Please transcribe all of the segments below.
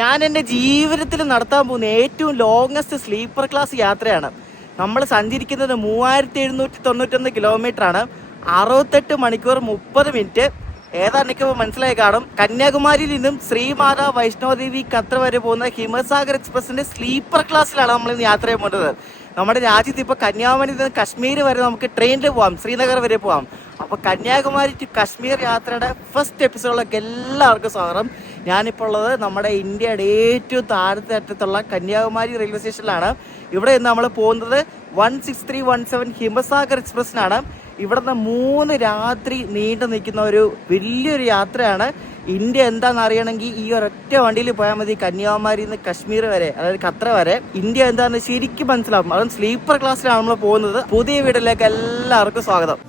ഞാൻ എൻ്റെ ജീവിതത്തിൽ നടത്താൻ പോകുന്ന ഏറ്റവും ലോങ്ങസ്റ്റ് സ്ലീപ്പർ ക്ലാസ് യാത്രയാണ്. നമ്മൾ സഞ്ചരിക്കുന്നത് 3791 കിലോമീറ്റർ ആണ്. 68 മണിക്കൂർ 30 മിനിറ്റ്. ഏതാണ്ട് ഇപ്പോൾ മനസ്സിലായി കാണും. കന്യാകുമാരിയിൽ നിന്നും ശ്രീമാതാ വൈഷ്ണോദേവി കത്ര വരെ പോകുന്ന ഹിമസാഗർ എക്സ്പ്രസിന്റെ സ്ലീപ്പർ ക്ലാസ്സിലാണ് നമ്മൾ ഇന്ന് യാത്ര ചെയ്യാൻ പോകുന്നത്. നമ്മുടെ രാജ്യത്ത് ഇപ്പോൾ കന്യാകുമാരിയിൽ നിന്ന് കശ്മീർ വരെ നമുക്ക് ട്രെയിനിൽ പോകാം, ശ്രീനഗർ വരെ പോകാം. അപ്പോൾ കന്യാകുമാരി ടു കശ്മീർ യാത്രയുടെ ഫസ്റ്റ് എപ്പിസോഡിലൊക്കെ എല്ലാവർക്കും സ്വാഗതം. ഞാനിപ്പോൾ ഉള്ളത് നമ്മുടെ ഇന്ത്യയുടെ ഏറ്റവും താഴത്തെ അറ്റത്തുള്ള കന്യാകുമാരി റെയിൽവേ സ്റ്റേഷനിലാണ്. ഇവിടെ നിന്ന് നമ്മൾ പോകുന്നത് 16317 ഹിമസാഗർ എക്സ്പ്രസിനാണ്. ഇവിടുന്ന് 3 രാത്രി നീണ്ടു നിൽക്കുന്ന ഒരു വലിയൊരു യാത്രയാണ്. ഇന്ത്യ എന്താണെന്ന് അറിയണമെങ്കിൽ ഈ ഒരൊറ്റ വണ്ടിയിൽ പോയാൽ മതി. കന്യാകുമാരിയിൽ നിന്ന് കശ്മീർ വരെ, അതായത് ഖത്ര വരെ ഇന്ത്യ എന്താണെന്ന് ശരിക്കും മനസ്സിലാവും. അതും സ്ലീപ്പർ ക്ലാസ്സിലാണ് നമ്മൾ പോകുന്നത്. പുതിയ വീട്ടിലേക്ക് എല്ലാവർക്കും സ്വാഗതം.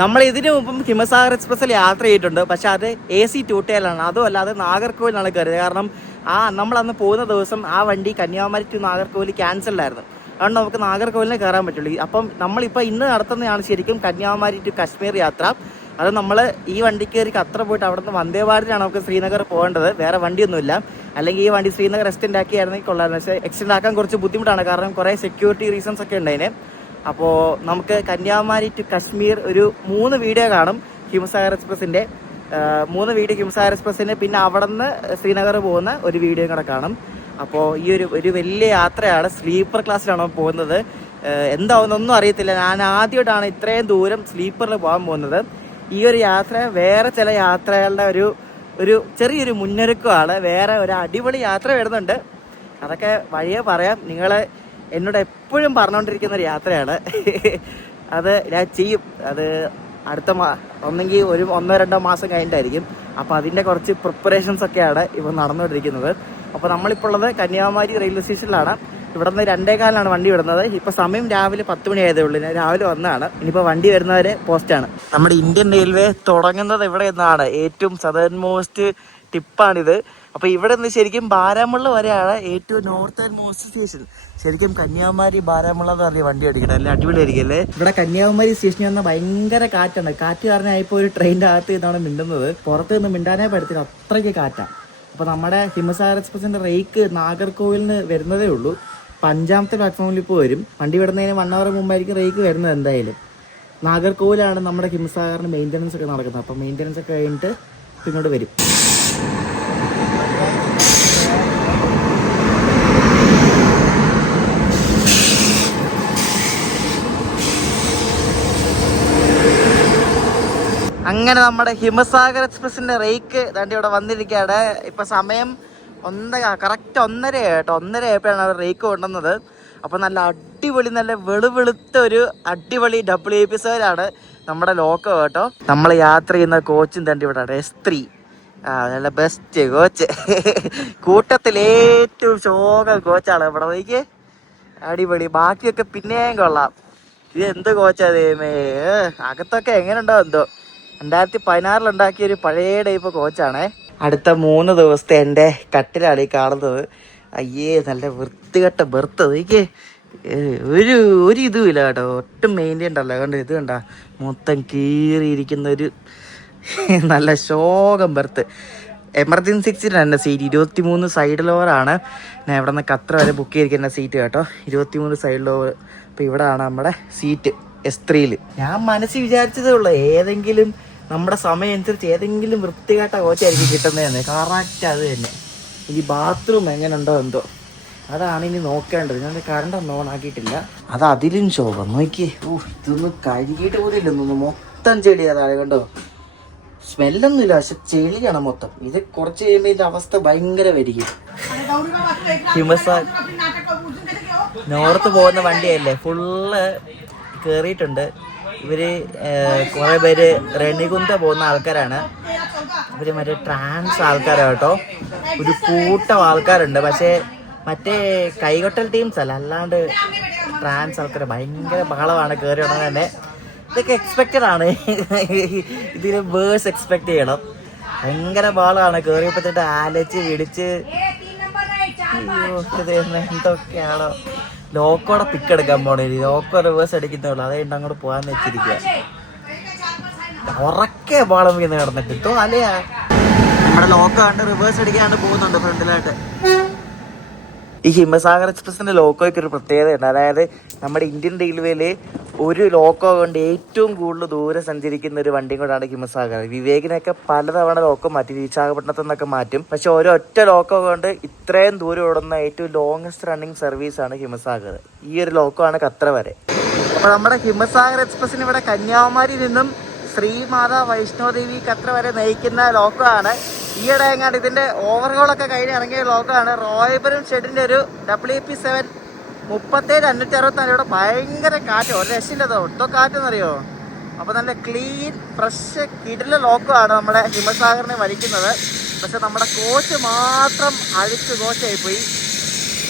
നമ്മൾ ഇതിനു മുമ്പും ഹിമസാഗർ എക്സ്പ്രസ്സിൽ യാത്ര ചെയ്തിട്ടുണ്ട്. പക്ഷെ അത് AC 2 ടയറിലാണ്. അതും അല്ലാതെ നാഗർകോവിലാണ് കയറിയത്. കാരണം നമ്മളന്ന് പോകുന്ന ദിവസം ആ വണ്ടി കന്യാകുമാരി ടു നാഗർകോവിൽ ക്യാൻസൽഡായിരുന്നു. അതുകൊണ്ട് നമുക്ക് നാഗർകോവിലിനെ കയറാൻ പറ്റുള്ളൂ. അപ്പം നമ്മളിപ്പോൾ ഇന്ന് നടത്തുന്നതാണ് ശരിക്കും കന്യാകുമാരി ടു കശ്മീർ യാത്ര. അത് നമ്മൾ ഈ വണ്ടി കയറി ഖത്ര പോയിട്ട് അവിടെ നിന്ന് വന്ദേ ഭാരതിലാണ് നമുക്ക് ശ്രീനഗർ പോകേണ്ടത്. വേറെ വണ്ടിയൊന്നുമില്ല. അല്ലെങ്കിൽ ഈ വണ്ടി ശ്രീനഗർ എക്സ്റ്റെൻഡ് ആക്കിയായിരുന്നെങ്കിൽ കൊള്ളാമായിരുന്നു. പക്ഷേ എക്സ്റ്റെൻഡ് ആക്കാൻ കുറച്ച് ബുദ്ധിമുട്ടാണ്. കാരണം കുറേ സെക്യൂരിറ്റി റീസൺസ് ഒക്കെ ഉണ്ട് അതിന്. അപ്പോൾ നമുക്ക് കന്യാകുമാരി ടു കശ്മീർ ഒരു 3 വീഡിയോ കാണും ഹിമസാഗർ എക്സ്പ്രസിൻ്റെ. 3 വീഡിയോ ഹിമസാഗർ എക്സ്പ്രസിൻ്റെ. പിന്നെ അവിടെ നിന്ന് ശ്രീനഗർ പോകുന്ന ഒരു വീഡിയോ കൂടെ കാണും. അപ്പോൾ ഈ ഒരു വലിയ യാത്രയാണ്. സ്ലീപ്പർ ക്ലാസ്സിലാണ് പോകുന്നത്. എന്താവുന്നൊന്നും അറിയത്തില്ല. ഞാൻ ആദ്യമായിട്ടാണ് ഇത്രയും ദൂരം സ്ലീപ്പറിൽ പോകാൻ പോകുന്നത്. ഈ ഒരു യാത്ര വേറെ ചില യാത്രകളുടെ ഒരു ചെറിയൊരു മുന്നൊരുക്കമാണ്. വേറെ ഒരു അടിപൊളി യാത്ര വരുന്നുണ്ട്. അതൊക്കെ വഴിയെ പറയാം. നിങ്ങൾ എന്നോട് എപ്പോഴും പറഞ്ഞുകൊണ്ടിരിക്കുന്ന ഒരു യാത്രയാണ്. അത് ഞാൻ ചെയ്യും. അത് അടുത്ത ഒന്നെങ്കിൽ ഒരു 1-2 മാസം കഴിഞ്ഞിട്ടായിരിക്കും. അപ്പോൾ അതിൻ്റെ കുറച്ച് പ്രിപ്പറേഷൻസ് ഒക്കെയാണ് ഇപ്പോൾ നടന്നുകൊണ്ടിരിക്കുന്നത്. അപ്പോൾ നമ്മളിപ്പോൾ ഉള്ളത് കന്യാകുമാരി റെയിൽവേ സ്റ്റേഷനിലാണ്. ഇവിടെ നിന്ന് 2:15 വണ്ടി വിടുന്നത്. ഇപ്പോൾ സമയം രാവിലെ 10 മണി ആയതേ ഉള്ളൂ. ഞാൻ രാവിലെ വന്നതാണ്. ഇനിയിപ്പോൾ വണ്ടി വരുന്നവരെ പോസ്റ്റാണ്. നമ്മുടെ ഇന്ത്യൻ റെയിൽവേ തുടങ്ങുന്നത് ഇവിടെ നിന്നാണ്. ഏറ്റവും സദേൺ മോസ്റ്റ് ടിപ്പാണിത്. അപ്പോൾ ഇവിടെ നിന്ന് ശരിക്കും ബാരാമുള്ള വരെയാണ് ഏറ്റവും നോർത്തേൺ മോസ്റ്റ് സ്റ്റേഷൻ. ശരിക്കും കന്യാകുമാരി ബാരാമുള്ള എന്ന് പറഞ്ഞ വണ്ടി അടിക്കണം. അല്ലേ അടിപൊളിയായിരിക്കും അല്ലേ. ഇവിടെ കന്യാകുമാരി സ്റ്റേഷനിൽ വന്നാൽ ഭയങ്കര കാറ്റാണ്. കാറ്റ് കാരണം ഇപ്പോൾ ഒരു ട്രെയിനിൻ്റെ അകത്ത് ഇതാണ് മിണ്ടുന്നത്. പുറത്ത് നിന്ന് മിണ്ടാനേ പറ്റത്തില്ല, അത്രയ്ക്ക് കാറ്റാണ്. അപ്പോൾ നമ്മുടെ ഹിമസാഗർ എക്സ്പ്രസിൻ്റെ റേക്ക് നാഗർകോവിലിന് വരുന്നതേ ഉള്ളൂ. 5ാമത്തെ പ്ലാറ്റ്ഫോമിൽ ഇപ്പോൾ വരും. വണ്ടി വിടുന്നതിന് 1 hour മുമ്പായിരിക്കും റേക്ക് വരുന്നത്. എന്തായാലും നാഗർകോവിലാണ് നമ്മുടെ ഹിമസാഗറിന് മെയിൻ്റനൻസ് ഒക്കെ നടക്കുന്നത്. അപ്പോൾ മെയിൻ്റനൻസ് ഒക്കെ കഴിഞ്ഞിട്ട് പിന്നോട്ട് വരും. അങ്ങനെ നമ്മുടെ ഹിമസാഗർ എക്സ്പ്രസിന്റെ റേക്ക് ദാണ്ടി ഇവിടെ വന്നിരിക്കുകയാണ്. ഇപ്പൊ സമയം കറക്റ്റ് 1:30 കേട്ടോ. 1:30 ആയപ്പോഴാണ് അവർ റേക്ക് കൊണ്ടുവന്നത്. അപ്പൊ നല്ല അടിപൊളി, നല്ല വെളുത്ത ഒരു അടിപൊളി WAP നമ്മുടെ ലോക്കോ കേട്ടോ. നമ്മൾ യാത്ര ചെയ്യുന്ന കോച്ചും ദാണ്ടി ഇവിടെ S3. നല്ല ബെസ്റ്റ് കോച്ച്. കൂട്ടത്തിൽ ഏറ്റവും ശോക കോച്ചാണ് ഇവിടെ. നോക്കിയേ, അടിപൊളി. ബാക്കിയൊക്കെ പിന്നെയും കൊള്ളാം. ഇത് എന്ത് കോച്ചാ ദൈവമേ. അകത്തൊക്കെ എങ്ങനെ ഉണ്ടോ എന്തോ. 2016 ഉണ്ടാക്കിയ ഒരു പഴയ ടൈപ്പ് കോച്ചാണേ. അടുത്ത 3 ദിവസത്തെ എൻ്റെ കട്ടിലാണ് ഈ കാണുന്നത്. അയ്യേ, നല്ല വൃത്തികെട്ട ബെർത്ത്. എനിക്ക് ഒരു ഇതുമില്ല കേട്ടോ. ഒട്ടും മെയിൻറ്റെയിൻ ഉണ്ടല്ലോ. കണ്ട് ഇത് കണ്ട മൊത്തം കീറിയിരിക്കുന്ന ഒരു നല്ല ശോകം ബെർത്ത്. എമർജൻസി എക്സിറ്റ് എൻ്റെ സീറ്റ് 23 സൈഡ് ലോവറാണ്. ഞാൻ ഇവിടെ നിന്ന് ഖത്ര വരെ ബുക്ക് ചെയ്തിരിക്കുന്ന സീറ്റ് കേട്ടോ. 23 സൈഡ് ലോവർ. അപ്പോൾ ഇവിടെയാണ് നമ്മുടെ സീറ്റ് S3. ഞാൻ മനസ്സിൽ വിചാരിച്ചതേ ഉള്ളൂ ഏതെങ്കിലും നമ്മുടെ സമയം അനുസരിച്ച് ഏതെങ്കിലും വൃത്തികെട്ട കോച്ചായിരിക്കും കിട്ടുന്നതെന്ന്. കറക്റ്റ് അത് തന്നെ. ഈ ബാത്റൂം എങ്ങനെ ഉണ്ടോ എന്തോ, അതാണ് ഇനി നോക്കേണ്ടത്. ഞാൻ കറണ്ട് ഒന്നും ഓൺ ആക്കിയിട്ടില്ല. അത് അതിലും ശോകം. നോക്കിയേ, ഇതൊന്നും കഴുകിയിട്ട് പോലില്ലെന്നൊന്ന്. മൊത്തം ചെളി. അതാണ് കണ്ടോ. സ്മെല്ലൊന്നുമില്ല, പക്ഷെ ചെളിയാണ് മൊത്തം. ഇത് കുറച്ച് കഴിയുമ്പോൾ ഇതിൻ്റെ അവസ്ഥ ഭയങ്കര വരികയും. നോർത്ത് പോകുന്ന വണ്ടിയല്ലേ, ഫുള്ള് കയറിയിട്ടുണ്ട്. ഇവര് കുറെ പേര് റെണികുന്ത പോകുന്ന ആൾക്കാരാണ്. ഇവര് മറ്റേ ട്രാൻസ് ആൾക്കാരാണ് കേട്ടോ. ഒരു കൂട്ടം ആൾക്കാരുണ്ട്. പക്ഷേ മറ്റേ കൈകൊട്ടൽ ടീംസ് അല്ല, അല്ലാണ്ട് ട്രാൻസ് ആൾക്കാർ. ഭയങ്കര ബഹളമാണ് കയറി ഉടനെ തന്നെ. ഇതൊക്കെ എക്സ്പെക്റ്റഡ് ആണ്. ഇതിന് വേഴ്സ് എക്സ്പെക്ട് ചെയ്യണം. ഭയങ്കര ബഹളമാണ്. കയറിയപ്പോഴത്തേട്ട് ആലച്ച് ഇടിച്ച് അയ്യോ ഇത് എന്തൊക്കെയാണോ. ലോക്കോടെ പിക്ക് എടുക്കാൻ പോണേ, ലോക്കോ റിവേഴ്സ് അടിക്കുന്നുള്ളൂ, അതുകൊണ്ട് അങ്ങോട്ട് പോകാന്ന് വെച്ചിരിക്കുക. ഉറക്കെ ബോളം വീന്ന് കിടന്നിട്ട് ഇട്ടോ അല്ലയാ. നമ്മുടെ ലോക്കോ കണ്ട് റിവേഴ്സ് അടിക്കാണ്ട് പോകുന്നുണ്ട് ഫ്രണ്ടിലായിട്ട്. ഈ ഹിമസാഗർ എക്സ്പ്രസിന്റെ ലോക്കോയ്ക്ക് ഒരു പ്രത്യേകതയുണ്ട്. അതായത് നമ്മുടെ ഇന്ത്യൻ റെയിൽവേയില് ഒരു ലോക്കോ കൊണ്ട് ഏറ്റവും കൂടുതൽ ദൂരം സഞ്ചരിക്കുന്ന ഒരു വണ്ടിയും കൂടാണ് ഹിമസാഗർ. വിവേകിനൊക്കെ പലതവണ ലോക്കോ മാറ്റി, വിശാഖപട്ടണത്തു നിന്നൊക്കെ മാറ്റും. പക്ഷെ ഒരൊറ്റ ലോക്കോ കൊണ്ട് ഇത്രയും ദൂരം ഓടുന്ന ഏറ്റവും ലോങ്സ്റ്റ് റണ്ണിങ് സർവീസാണ് ഹിമസാഗർ. ഈ ഒരു ലോക്കോ ആണ് ഖത്തർ വരെ. അപ്പൊ നമ്മുടെ ഹിമസാഗർ എക്സ്പ്രസിന് ഇവിടെ കന്യാകുമാരിയിൽ നിന്നും ശ്രീമാതാ വൈഷ്ണോദേവി ഖത്തർ വരെ നയിക്കുന്ന ലോക്കോ ആണ്. ഈയിടെ എങ്ങാണ്ട് ഇതിന്റെ ഓവർഹോളൊക്കെ കഴിഞ്ഞ് ഇറങ്ങിയ ലോക്കോ ആണ്. റോയബരും ഷെഡിന്റെ ഒരു WP7 37,564. ഭയങ്കര കാറ്റ്, ഒരു രക്ഷയില്ലതോ, ഒട്ടോ കാറ്റെന്നറിയോ. അപ്പൊ നല്ല ക്ലീൻ ഫ്രഷ് കിടില ലോക്കോ ആണ് നമ്മുടെ ഹിമസാഗറിനെ വലിക്കുന്നത്. പക്ഷെ നമ്മുടെ കോച്ച് മാത്രം അഴിച്ച് കോച്ചായിപ്പോയി.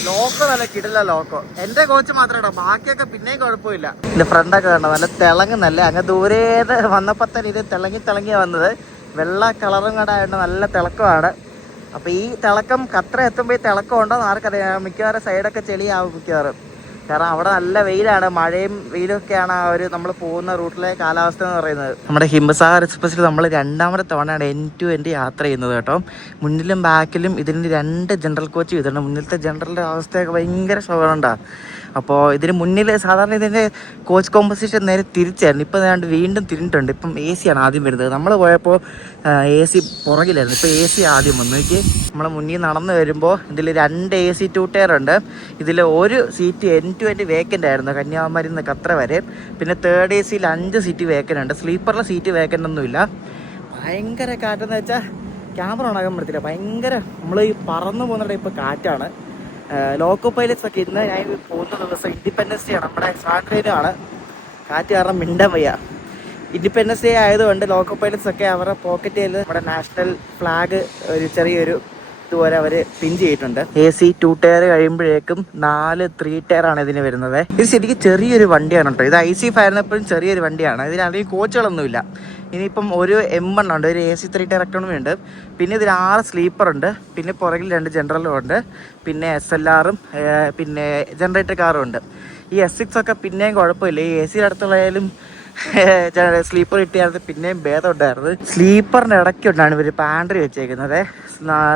ലോക്കോ നല്ല കിടില ലോക്കോ. എന്റെ കോച്ച് മാത്രമേ കേട്ടോ, ബാക്കിയൊക്കെ പിന്നെയും കുഴപ്പമില്ല. ഇതിന്റെ ഫ്രണ്ടൊക്കെ കണ്ടോ, നല്ല തിളങ്ങുന്നല്ലേ. അങ്ങ് ദൂരേത് വന്നപ്പോ തന്നെ ഇത് തിളങ്ങിയാ വന്നത്. വെള്ള കളറും കൂടെ ആയതുകൊണ്ട് നല്ല തിളക്കമാണ്. അപ്പോൾ ഈ തിളക്കം ഖത്തർ എത്തുമ്പോൾ ഈ തിളക്കം ഉണ്ടോയെന്ന് ആർക്കറിയാം. മിക്കവാറും സൈഡൊക്കെ ചെളിയാവും മിക്കവാറും. കാരണം അവിടെ നല്ല വെയിലാണ്, മഴയും വെയിലൊക്കെയാണ് ആ ഒരു നമ്മൾ പോകുന്ന റൂട്ടിലെ കാലാവസ്ഥ എന്ന് പറയുന്നത്. നമ്മുടെ ഹിമസാഗർ എക്സ്പ്രസ്സിൽ നമ്മൾ രണ്ടാമത്തെ തവണയാണ് എൻഡ് ടു എൻഡ് യാത്ര ചെയ്യുന്നത് കേട്ടോ. മുന്നിലും ബാക്കിലും ഇതിന് 2 ജനറൽ കോച്ച് ചെയ്തിട്ടുണ്ട്. മുന്നിലത്തെ ജനറലിൻ്റെ അവസ്ഥയൊക്കെ ഭയങ്കര ശോകമുണ്ടാണ്. അപ്പോൾ ഇതിന് മുന്നിൽ സാധാരണ ഇതിൻ്റെ കോച്ച് കോമ്പസിഷൻ നേരെ തിരിച്ചായിരുന്നു. ഇപ്പോൾ ഏതാണ്ട് വീണ്ടും തിരിഞ്ഞിട്ടുണ്ട്. ഇപ്പം AC ആണ് ആദ്യം വരുന്നത്. നമ്മൾ പോയപ്പോൾ AC പുറകിലായിരുന്നു, ഇപ്പോൾ AC ആദ്യം വന്നു. നോക്കി നമ്മളെ മുന്നിൽ നടന്നു വരുമ്പോൾ ഇതിൽ 2 AC 2 ടയർ ഉണ്ട്. ഇതിൽ ഒരു seat end to end vacant ആയിരുന്നു കന്യാകുമാരിയിൽ നിന്ന് ഖത്തർ വരെ. പിന്നെ തേർഡ് AC 5 സീറ്റ് വേക്കൻ്റ് ഉണ്ട്. സ്ലീപ്പറിലെ സീറ്റ് വേക്കൻ്റ് ഒന്നുമില്ല. ഭയങ്കര കാറ്റെന്ന് വെച്ചാൽ ക്യാമറ ഉണ്ടാകാൻ പറ്റത്തില്ല. ഭയങ്കര നമ്മൾ ഈ പറന്നു പോകുന്ന ഇപ്പോൾ കാറ്റാണ്. ലോക്കോ പൈലറ്റ്സ് ഒക്കെ ഇന്ന് ഞാൻ പോകുന്ന ദിവസം ഇൻഡിപെൻഡൻസ് ഡേ ആണ്, നമ്മുടെ സ്വാതന്ത്ര്യമാണ്. കാറ്റ് കാരണം മിണ്ടാൻ വയ്യ. ഇൻഡിപെൻഡൻസ് ഡേ ആയതുകൊണ്ട് ലോക്കോ പൈലറ്റ്സ് ഒക്കെ അവരുടെ പോക്കറ്റിൽ നമ്മുടെ നാഷണൽ ഫ്ലാഗ് ഒരു ചെറിയൊരു ഇതുപോലെ അവർ പിൻ ചെയ്തിട്ടുണ്ട്. AC 2 ടയർ കഴിയുമ്പോഴേക്കും 4 3 ടയർ ആണ് ഇതിന് വരുന്നത്. ഇത് ശരിക്കും ചെറിയൊരു വണ്ടിയാണ് കേട്ടോ. ഇത് IC5 ആയിരുന്നപ്പോഴും ചെറിയൊരു വണ്ടിയാണ്. ഇതിനധികം കോച്ചുകളൊന്നുമില്ല. ഇനിയിപ്പം ഒരു M1 ഉണ്ട്, ഒരു AC 3 ടയർ എക്കണോമി ഉണ്ട്. പിന്നെ ഇതിൽ 6 സ്ലീപ്പറുണ്ട്. പിന്നെ പുറകിൽ 2 ജനറലും ഉണ്ട്. പിന്നെ SLRും പിന്നെ ജനറേറ്റർ കാറും ഉണ്ട്. ഈ S6 ഒക്കെ പിന്നെയും കുഴപ്പമില്ല. ഈ AC അടുത്തുള്ളയാലും സ്ലീപ്പർ കിട്ടിയായിരുന്നു പിന്നെയും ഭേദം ഉണ്ടായിരുന്നു. സ്ലീപ്പറിൻ്റെ ഇടയ്ക്കുണ്ടാണ് ഇവർ പാൻട്രി വെച്ചേക്കുന്നത്.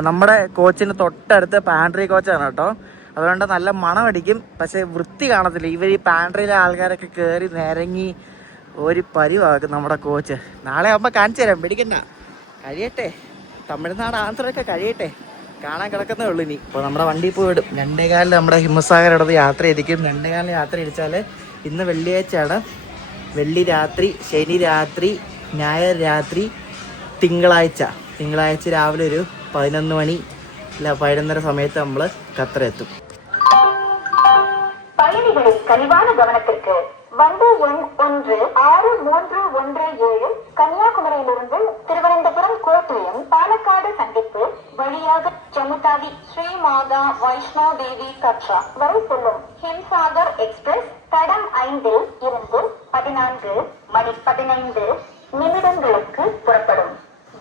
നമ്മുടെ കോച്ചിന് തൊട്ടടുത്ത് പാൻട്രി കോച്ചാണ് കേട്ടോ. അതുകൊണ്ട് നല്ല മണമടിക്കും, പക്ഷെ വൃത്തി കാണത്തില്ല. ഇവർ ഈ പാൻട്രിയിലെ ആൾക്കാരൊക്കെ കയറി നിരങ്ങി ഒരു പരിവാക്കും നമ്മുടെ കോച്ച്. നാളെ ആകുമ്പോൾ കാണിച്ചു തരാം, പിടിക്കണ്ട, കഴിയട്ടെ. തമിഴ്നാട് ആന്ധ്രയൊക്കെ കഴിയട്ടെ, കാണാൻ കിടക്കുന്നേ ഉള്ളൂ ഇനി. അപ്പോൾ നമ്മുടെ വണ്ടി പോയിടും. 2:15 നമ്മുടെ ഹിമസാഗർ ഇടത് യാത്ര ഇരിക്കും. 2:15 യാത്ര ഇടിച്ചാൽ ഇന്ന് വെള്ളിയാഴ്ചയാണ്. വെള്ളി രാത്രി, ശനി രാത്രി, ഞായർ രാത്രി, തിങ്കളാഴ്ച രാവിലെ ഒരു 11 മണി അല്ല 11:30 സമയത്ത് നമ്മൾ ഖത്തർ എത്തും. பயணிகளின் கனிவான கவனத்திற்கு வண்டி எண் 16317 கன்னியாகுமரியிலிருந்து திருவனந்தபுரம் கோட்டயம் பாலக்காடு சந்திப்பு வழியாக ஜம்முதாவி ஸ்ரீ மாதா வைஷ்ணோ தேவி கட்ரா வரை செல்லும் ஹிம்சாகர் எக்ஸ்பிரஸ் தடம் 5 இருந்து 14:15 புறப்படும்.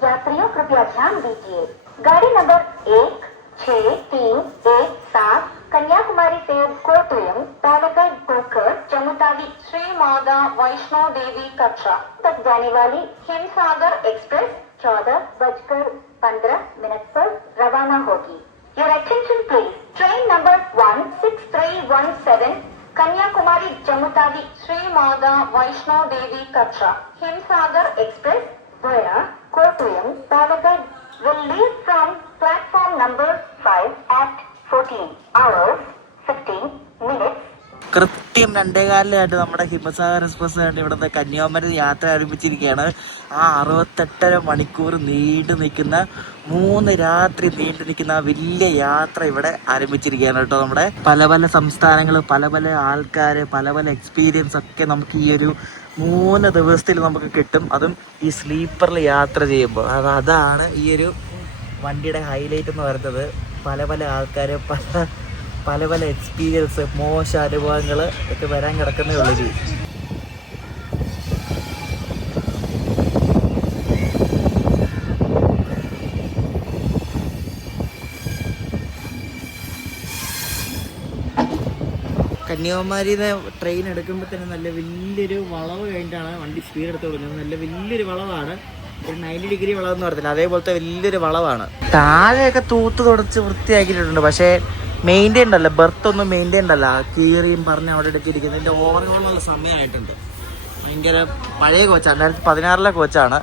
यात्रियों कृपया ध्यान दीजिए, गाड़ी नंबर 16317 कन्याकुमारी से कोटयम पालक्काड होकर जम्मूतावी श्री माता वैष्णो देवी कटरा तक जाने वाली हिमसागर एक्सप्रेस 14:15 पर रवाना होगी. Your attention please. Train number 16317 Kanyakumari Jammutawi Shri Mata Vaishno Devi Katra Himsagar express via Kottayam Palakkad will leave from platform number 5 at 14:15. കൃത്യം 2:15 നമ്മുടെ ഹിമസാഗർ എക്സ്പ്രസ് ആയിട്ട് ഇവിടുത്തെ കന്യാകുമാരി യാത്ര ആരംഭിച്ചിരിക്കുകയാണ്. ആ 68.5 മണിക്കൂർ നീണ്ടു നിൽക്കുന്ന 3 രാത്രി നീണ്ടു നിൽക്കുന്ന ആ വലിയ യാത്ര ഇവിടെ ആരംഭിച്ചിരിക്കുകയാണ് കേട്ടോ. നമ്മുടെ പല പല സംസ്ഥാനങ്ങൾ, പല പല ആൾക്കാർ, പല പല എക്സ്പീരിയൻസ് ഒക്കെ നമുക്ക് ഈ ഒരു 3 ദിവസത്തിൽ നമുക്ക് കിട്ടും. അതും ഈ സ്ലീപ്പറിൽ യാത്ര ചെയ്യുമ്പോൾ. അതാണ് ഈ ഒരു വണ്ടിയുടെ ഹൈലൈറ്റ് എന്ന് പറയുന്നത്. പല പല ആൾക്കാർ, പല പല എക്സ്പീരിയൻസ്, മോശ അനുഭവങ്ങൾ ഒക്കെ വരാൻ കിടക്കുന്നേ ഉള്ളൂ. കന്യാകുമാരിയിൽ നിന്ന് ട്രെയിൻ എടുക്കുമ്പോൾ തന്നെ നല്ല വലിയൊരു വളവ് കഴിഞ്ഞിട്ടാണ് വണ്ടി സ്പീഡ് എടുത്ത് കൊടുക്കുന്നത്. നല്ല വലിയൊരു വളവാണ്, ഒരു 90 ഡിഗ്രി വളവ് എന്ന് പറയത്തില്ല, അതേപോലത്തെ വലിയൊരു വളവാണ്. താഴെയൊക്കെ തൂത്ത് തുടച്ച് വൃത്തിയാക്കിയിട്ടുണ്ട്, പക്ഷേ മെയിൻറ്റെയിൻ അല്ല, ബെർത്ത് ഒന്നും മെയിൻറ്റെയിൻ അല്ല, കീറിയും പറഞ്ഞ് അവിടെ എടുത്തിരിക്കുന്നത്. ഇതിൻ്റെ ഓവർഹോളുള്ള സമയമായിട്ടുണ്ട്. ഭയങ്കര പഴയ കോച്ചാണ്, 2016 കോച്ചാണ്.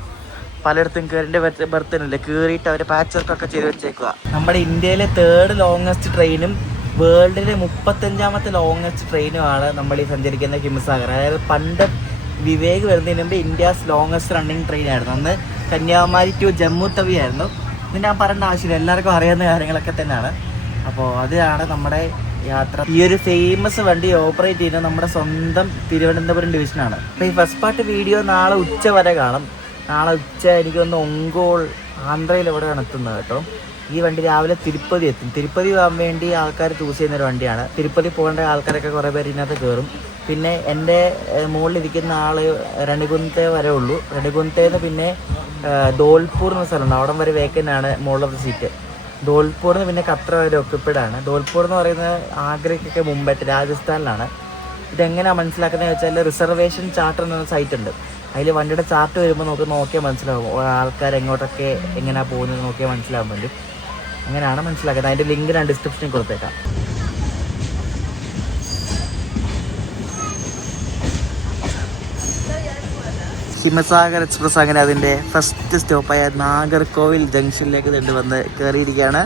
പലയിടത്തും കയറിൻ്റെ ബെർത്തിനില്ല, കീറിയിട്ട് അവർ പാച്ച് വർക്കൊക്കെ ചെയ്ത് വെച്ചേക്കുക. നമ്മുടെ ഇന്ത്യയിലെ 3rd ലോങ്ങസ്റ്റ് ട്രെയിനും വേൾഡിലെ 35ാമത്തെ ലോങ്ങസ്റ്റ് ട്രെയിനുമാണ് നമ്മൾ ഈ സഞ്ചരിക്കുന്ന ഹിംസാഗർ. അതായത് പണ്ട് വിവേക് വരുന്നതിന് മുമ്പ് ഇന്ത്യാസ് ലോങ്ങസ്റ്റ് റണ്ണിങ് ട്രെയിൻ ആയിരുന്നു. അന്ന് കന്യാകുമാരി ടു ജമ്മു തവി ആയിരുന്നു. ഇത് ഞാൻ പറയേണ്ട ആവശ്യമില്ല, എല്ലാവർക്കും അറിയാവുന്ന കാര്യങ്ങളൊക്കെ തന്നെയാണ്. അപ്പോൾ അതാണ് നമ്മുടെ യാത്ര. ഈ ഒരു ഫേമസ് വണ്ടി ഓപ്പറേറ്റ് ചെയ്യുന്നത് നമ്മുടെ സ്വന്തം തിരുവനന്തപുരം ഡിവിഷനാണ്. അപ്പോൾ ഈ ഫസ്റ്റ് പാർട്ട് വീഡിയോ നാളെ ഉച്ച വരെ കാണും. നാളെ ഉച്ച എനിക്ക് ഒന്ന് ഒങ്കോൾ ആന്ധ്രയിൽ എവിടെയാണ് എത്തുന്നത് കേട്ടോ. ഈ വണ്ടി രാവിലെ തിരുപ്പതി എത്തും. തിരുപ്പതി പോകാൻ വേണ്ടി ആൾക്കാർ ചൂസ് ചെയ്യുന്നൊരു വണ്ടിയാണ്. തിരുപ്പതി പോകേണ്ട ആൾക്കാരൊക്കെ കുറേ പേര് ഇതിനകത്ത് കയറും. പിന്നെ എൻ്റെ മുകളിലിരിക്കുന്ന ആൾ രണികുന്തേ വരെ ഉള്ളൂ. രണികുന്തേന്ന് പിന്നെ ധോൽപൂർ എന്ന സ്ഥലമുണ്ട്, അവിടം വരെ വേക്കൻ്റാണ് മുകളിലത്തെ സീറ്റ്. ധോൽപൂറിന് പിന്നെ കത്ര വരെ ഒക്യുപ്പൈഡ് ആണ്. ധോൽപൂർ എന്ന് പറയുന്നത് ആഗ്രയ്ക്കൊക്കെ മുമ്പായിട്ട് രാജസ്ഥാനിലാണ്. ഇതെങ്ങനെയാണ് മനസ്സിലാക്കുന്നത് വെച്ചാൽ റിസർവേഷൻ ചാർട്ട് എന്ന സൈറ്റ് ഉണ്ട്. അതിൽ വണ്ടിയുടെ ചാർട്ട് വരുമ്പോൾ നമുക്ക് നോക്കിയാൽ മനസ്സിലാവും ആൾക്കാർ എങ്ങോട്ടൊക്കെ എങ്ങനെയാണ് പോകുന്നത് നോക്കിയാൽ മനസ്സിലാവാൻ വേണ്ടി. അങ്ങനെയാണ് മനസ്സിലാക്കുന്നത്. അതിൻ്റെ ലിങ്ക് ഞാൻ ഡിസ്ക്രിപ്ഷനിൽ കൊടുത്തേക്കാം. ഹിമസാഗർ എക്സ്പ്രസ് അങ്ങനെ അതിൻ്റെ ഫസ്റ്റ് സ്റ്റോപ്പായ നാഗർകോവിൽ ജംഗ്ഷനിലേക്ക് വന്ന് കയറിയിരിക്കുകയാണ്.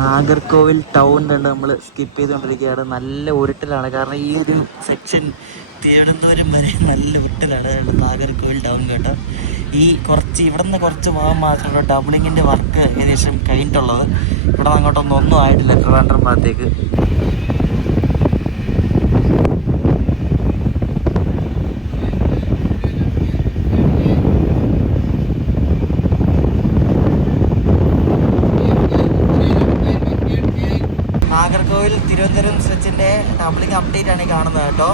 നാഗർകോവിൽ ടൗൺ കണ്ട് നമ്മൾ സ്കിപ്പ് ചെയ്തുകൊണ്ടിരിക്കുകയാണ്. നല്ല ഉരുട്ടലാണ്, കാരണം ഈ ഒരു സെക്ഷൻ തിരുവനന്തപുരം വരെ നല്ല ഉരുട്ടലാണ്. നാഗർകോവിൽ ടൗൺ കേട്ടോ. ഈ ഇവിടെ നിന്ന് കുറച്ച് ഭാഗം മാത്രമല്ല ഡബിളിങ്ങിൻ്റെ വർക്ക് ഏകദേശം കഴിഞ്ഞിട്ടുള്ളത്. ഇവിടെ നിന്ന് അങ്ങോട്ടൊന്നും ആയിട്ടില്ല ട്രിവാൻഡ്രം ഭാഗത്തേക്ക്. നാഗർകോവിൽ തിരുവനന്തപുരം സ്ട്രെച്ചിൻ്റെ ഡബിളിങ് അപ്ഡേറ്റ് ആണ് ഈ കാണുന്നത് കേട്ടോ.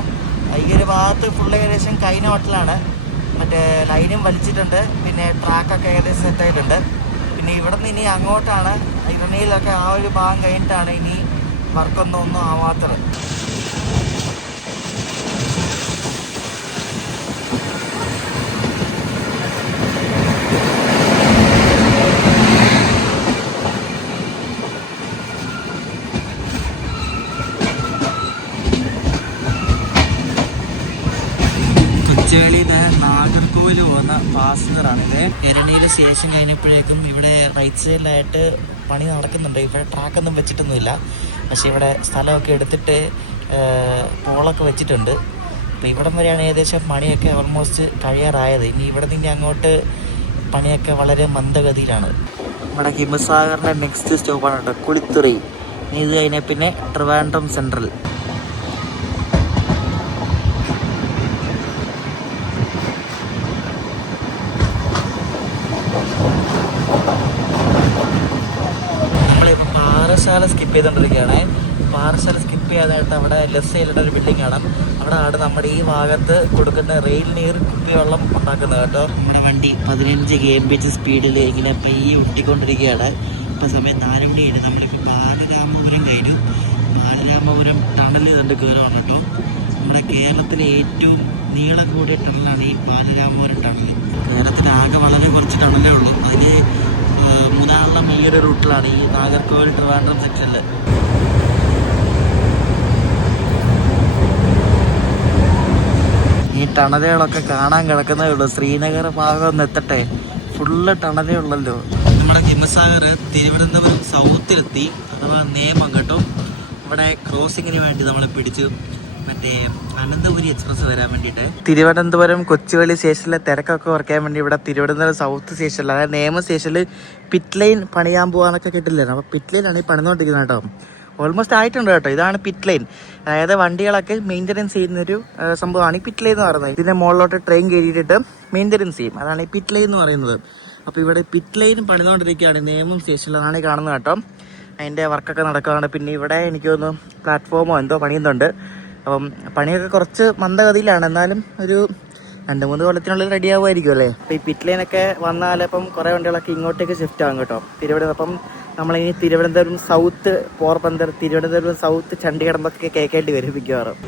ഈ ഒരു ഭാഗത്ത് ഫുൾ ഏകദേശം കഴിഞ്ഞ ഹോട്ടലാണ്. മറ്റേ ലൈനും വലിച്ചിട്ടുണ്ട്, പിന്നെ ട്രാക്കൊക്കെ ഏകദേശം സെറ്റായിട്ടുണ്ട്. പിന്നെ ഇവിടെ നിന്ന് ഇനി അങ്ങോട്ടാണ്, ഇറണിയിലൊക്കെ ആ ഒരു ഭാഗം കഴിഞ്ഞിട്ടാണ് ഇനി വർക്കൊന്നും ആവാത്തത്. കൊച്ചുവേളിയിൽ നിന്ന് നാഗർകോവിൽ പോകുന്ന പാസഞ്ചറാണിത്. എരണിയിലെ സ്റ്റേഷൻ കഴിഞ്ഞപ്പോഴേക്കും ഇവിടെ റൈറ്റ് സൈഡിലായിട്ട് പണി നടക്കുന്നുണ്ട്. ഇവിടെ ട്രാക്കൊന്നും വെച്ചിട്ടൊന്നുമില്ല, പക്ഷേ ഇവിടെ സ്ഥലമൊക്കെ എടുത്തിട്ട് പോളൊക്കെ വെച്ചിട്ടുണ്ട്. അപ്പോൾ ഇവിടം വരെയാണ് ഏകദേശം പണിയൊക്കെ ഓൾമോസ്റ്റ് കഴിയാറായത്. ഇനി ഇവിടെ നിന്ന് അങ്ങോട്ട് പണിയൊക്കെ വളരെ മന്ദഗതിയിലാണ്. നമ്മുടെ ഹിമസാഗറിൻ്റെ നെക്സ്റ്റ് സ്റ്റോപ്പാണ് കേട്ടോ കുളിത്തുറൈ. ഇത് കഴിഞ്ഞാൽ പിന്നെ ട്രിവാൻഡ്രം സെൻട്രൽ. പാറശാല സ്കിപ്പ് ചെയ്തുകൊണ്ടിരിക്കുകയാണ്. പാറശാല സ്കിപ്പ് ചെയ്യാനായിട്ട് അവിടെ ലെഫ്റ്റ് സൈഡിലുള്ള ഒരു ബിൽഡിംഗ് കാണാം. അവിടെ ആണ് നമ്മുടെ ഈ ഭാഗത്ത് കൊടുക്കുന്ന റെയിൽ നീർ കുപ്പിവെള്ളം ഉണ്ടാക്കുന്നത് കേട്ടോ. നമ്മുടെ വണ്ടി 15 kmph സ്പീഡിൽ ഇങ്ങനെ പയ്യെ ഒട്ടിക്കൊണ്ടിരിക്കുകയാണ്. ഇപ്പോൾ സമയം 4 മണിയാണ്. നമ്മളിപ്പോൾ ബാലരാമപുരം കഴിഞ്ഞു. ബാലരാമപുരം ടണൽ കണ്ട് കയറുകയാണ് കേട്ടോ. നമ്മുടെ കേരളത്തിലെ ഏറ്റവും നീളം കൂടിയ ടണലാണ് ഈ ബാലരാമപുരം ടണൽ. കേരളത്തിൽ ആകെ വളരെ കുറച്ച് ടണലേ ഉള്ളൂ. അതിൽ 3 ഈ ഒരു റൂട്ടിലാണ് ഈ നാഗർകോവിൽ ട്രിവാൻഡ്രം സെക്ഷനിൽ. ഈ ടണലുകളൊക്കെ കാണാൻ കിടക്കുന്നേ ഉള്ളൂ. ശ്രീനഗർ ഭാഗം ഒന്ന് എത്തട്ടെ, ഫുള്ള് ടണലേ ഉള്ളല്ലോ. നമ്മുടെ ഹിമസാഗർ തിരുവനന്തപുരം സൗത്തിലെത്തി, അഥവാ നേമം കേട്ടോ. ഇവിടെ ക്രോസിങ്ങിന് വേണ്ടി നമ്മളെ പിടിച്ചു മറ്റേ അനന്തപുരി എക്സ്പ്രസ് വരാൻ വേണ്ടിയിട്ട്. തിരുവനന്തപുരം കൊച്ചുവേളി സ്റ്റേഷനിലെ തിരക്കൊക്കെ കുറയ്ക്കാൻ വേണ്ടി ഇവിടെ തിരുവനന്തപുരം സൗത്ത് സ്റ്റേഷനിൽ, അതായത് നേമം സ്റ്റേഷനിൽ പിറ്റ് ലൈൻ പണിയാൻ പോകാനൊക്കെ കേട്ടില്ലായിരുന്നു. അപ്പോൾ പിറ്റ് ലൈനാണ് ഈ പണിതുകൊണ്ടിരിക്കുന്നത് കേട്ടോ. ഓൾമോസ്റ്റ് ആയിട്ടുണ്ട് കേട്ടോ. ഇതാണ് പിറ്റ് ലൈൻ, അതായത് വണ്ടികളൊക്കെ മെയിൻ്റനൻസ് ചെയ്യുന്നൊരു സംഭവമാണ് ഈ പിറ്റ് ലൈൻ എന്ന് പറയുന്നത്. ഇതിൻ്റെ മുകളിലോട്ട് ട്രെയിൻ കയറിയിട്ട് മെയിൻ്റനൻസ് ചെയ്യും, അതാണ് ഈ പിറ്റ് ലൈൻ എന്ന് പറയുന്നത്. അപ്പോൾ ഇവിടെ പിറ്റ് ലൈനും പണിതുകൊണ്ടിരിക്കുകയാണ് നേമം സ്റ്റേഷനിലാണ് കാണുന്നത് കേട്ടോ. അതിൻ്റെ വർക്കൊക്കെ നടക്കുകയാണ്. പിന്നെ ഇവിടെ എനിക്ക് തോന്നുന്നു പ്ലാറ്റ്ഫോമോ എന്തോ പണിയുന്നുണ്ട്. അപ്പം പണിയൊക്കെ കുറച്ച് മന്ദഗതിയിലാണ്, എന്നാലും ഒരു 2-3 കൊല്ലത്തിനുള്ളിൽ റെഡി ആവുമായിരിക്കും അല്ലേ. അപ്പോൾ ഈ പിറ്റ് ലൈനൊക്കെ വന്നാൽ അപ്പം കുറേ വണ്ടികളൊക്കെ ഇങ്ങോട്ടേക്ക് ഷിഫ്റ്റ് ആകും കേട്ടോ. അപ്പം നമ്മളിനി തിരുവനന്തപുരം സൗത്ത്, പോർബന്ദർ, തിരുവനന്തപുരം സൗത്ത്, ചണ്ഡീഗഡൊക്കെ കേൾക്കേണ്ടി വരും മിക്കവാറും.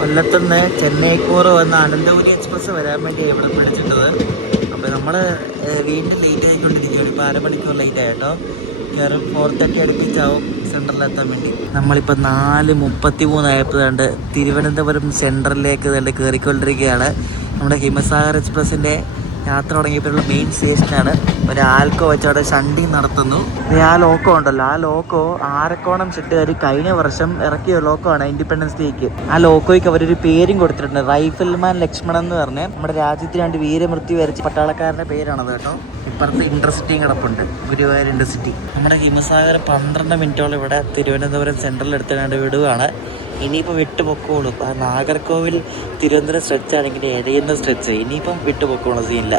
കൊല്ലത്തുനിന്ന് ചെന്നൈക്കൂർ വന്ന അനന്തപുരി എക്സ്പ്രസ് വരാൻ വേണ്ടിയാണ് ഇവിടെ വിളിച്ചിട്ടത്. അപ്പോൾ നമ്മൾ വീണ്ടും ലേറ്റ് ആയിക്കൊണ്ടിരിക്കുകയാണ്. ഇപ്പോൾ 1/2 മണിക്കൂർ ലേറ്റ് ആയിട്ടോ. കയറും 4:30 അടുപ്പിച്ചാവും സെൻറ്ററിലെത്താൻ വേണ്ടി. നമ്മളിപ്പോൾ 4:33 ആയപ്പോഴാണ്ട് തിരുവനന്തപുരം സെൻട്രലിലേക്ക് തന്നെ കയറിക്കൊണ്ടിരിക്കുകയാണ്. നമ്മുടെ ഹിമസാഗർ എക്സ്പ്രസിൻ്റെ യാത്ര തുടങ്ങിയപ്പോഴുള്ള മെയിൻ സ്റ്റേഷനാണ്. ഒരു ആൽക്കോ വെച്ചവിടെ ഷണ്ടിങ് നടത്തുന്നു. ആ ലോക്കോ ഉണ്ടല്ലോ, ആ ലോക്കോ ആരക്കോണം ചെട്ടുകാർ കഴിഞ്ഞ വർഷം ഇറക്കിയ ലോക്കോ ആണ് ഇൻഡിപെൻഡൻസ് ഡേക്ക്. ആ ലോക്കോയ്ക്ക് അവരൊരു പേരും കൊടുത്തിട്ടുണ്ട്, റൈഫിൾമാൻ ലക്ഷ്മണൻ എന്ന് പറഞ്ഞ്. നമ്മുടെ രാജ്യത്തിന് വേണ്ടി വീരമൃത്യു വരിച്ച പട്ടാളക്കാരൻ്റെ പേരാണത് കേട്ടോ. ഇപ്പുറത്ത് ഇൻ്റർസിറ്റിയും കിടപ്പുണ്ട്, ഗുരുവായൂർ ഇൻ്റർസിറ്റി. നമ്മുടെ ഹിമസാഗർ 12 മിനിറ്റോളം ഇവിടെ തിരുവനന്തപുരം സെൻട്രലിൽ എടുത്തുകൊണ്ട് വിടുകയാണ്. ഇനിയിപ്പോൾ വിട്ടുപൊക്കോളും. ആ നാഗർകോവിൽ തിരുവനന്തപുരം സ്ട്രെച്ച് ആണെങ്കിൽ എഴയുന്ന സ്ട്രെച്ച്, ഇനിയിപ്പം വിട്ടുപൊക്കോളൂ, സീനില്ല.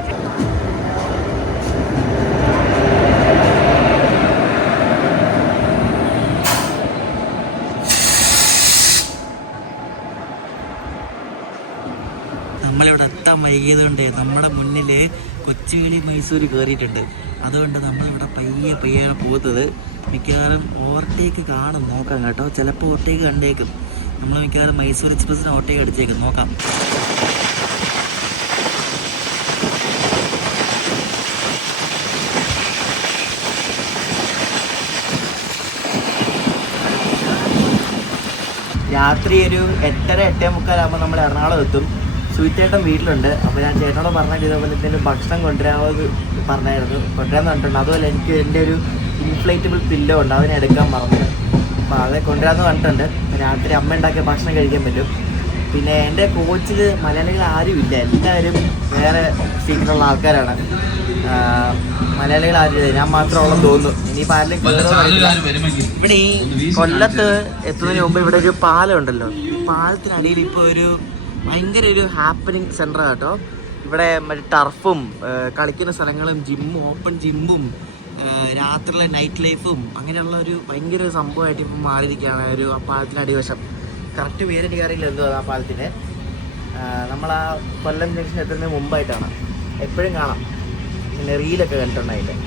നമ്മളിവിടെ എത്താൻ വൈകിയത് കൊണ്ട് നമ്മുടെ മുന്നിൽ കൊച്ചുവേളി മൈസൂർ കയറിയിട്ടുണ്ട്. അതുകൊണ്ട് നമ്മളിവിടെ പയ്യാണ് പോകുന്നത്. മിക്കവാറും ഓവർടേക്ക് കാണും, നോക്കാം കേട്ടോ. ചിലപ്പോൾ ഓവർടേക്ക് കണ്ടേക്കും. നമ്മൾ മിക്കവാറും മൈസൂർ എക്സ്പ്രസ്സിന് ഓവർടേക്ക് അടിച്ചേക്കും, നോക്കാം. രാത്രി ഒരു 8:30-8:45 ആകുമ്പോൾ നമ്മൾ എറണാകുളം എത്തും. സുയിച്ചേട്ടൻ വീട്ടിലുണ്ട്. അപ്പോൾ ഞാൻ ചേട്ടനോട് പറഞ്ഞിട്ട് ഇതേപോലെ എന്തെങ്കിലും ഭക്ഷണം കൊണ്ടുവരാമെന്ന് പറഞ്ഞായിരുന്നു. കൊണ്ടുവരാമെന്ന് പറഞ്ഞിട്ടുണ്ട്. അതുപോലെ എനിക്ക് എൻ്റെ ഒരു ഇൻഫ്ലേറ്റബിൾ പില്ലോ ഉണ്ട്, അതിനെ എടുക്കാൻ പറഞ്ഞത്. അപ്പോൾ അത് കൊണ്ടുവരാമെന്ന് പറഞ്ഞിട്ടുണ്ട്. രാത്രി അമ്മ ഉണ്ടാക്കിയ ഭക്ഷണം കഴിക്കാൻ പറ്റും. പിന്നെ എൻ്റെ കോച്ചിൽ മലയാളികൾ ആരും ഇല്ല, എല്ലാവരും വേറെ സീറ്റിലുള്ള ആൾക്കാരാണ്. മലയാളികൾ ആരും ഇല്ല, ഞാൻ മാത്രമുള്ളതെന്ന് തോന്നുന്നു. ഇനിയിപ്പോൾ ആരെങ്കിലും ഇവിടെ ഈ കൊല്ലത്ത് എത്തുന്നതിന് മുമ്പ് ഇവിടെ ഒരു പാലം ഉണ്ടല്ലോ. പാലത്തിനടിയിൽ ഇപ്പോൾ ഒരു ഭയങ്കര ഒരു ഹാപ്പനിങ് സെൻ്റർ കേട്ടോ. ഇവിടെ മറ്റേ ടർഫും കളിക്കുന്ന സ്ഥലങ്ങളും ജിമ്മും, ഓപ്പൺ ജിമ്മും രാത്രിയിലെ നൈറ്റ് ലൈഫും അങ്ങനെയുള്ള ഒരു ഭയങ്കര സംഭവമായിട്ട് ഇപ്പം മാറിയിരിക്കുകയാണ് ഒരു ആ പാലത്തിൻ്റെ അടിവശം. കറക്റ്റ് പേരെനിക്ക് അറിയില്ല എന്തോ ആ പാലത്തിന്. നമ്മൾ ആ കൊല്ലം ജംഗ്ഷൻ എത്തുന്നതിന് മുമ്പായിട്ടാണ്. എപ്പോഴും കാണാം, പിന്നെ റീലൊക്കെ കണ്ടിട്ടുണ്ടായില്ലേ.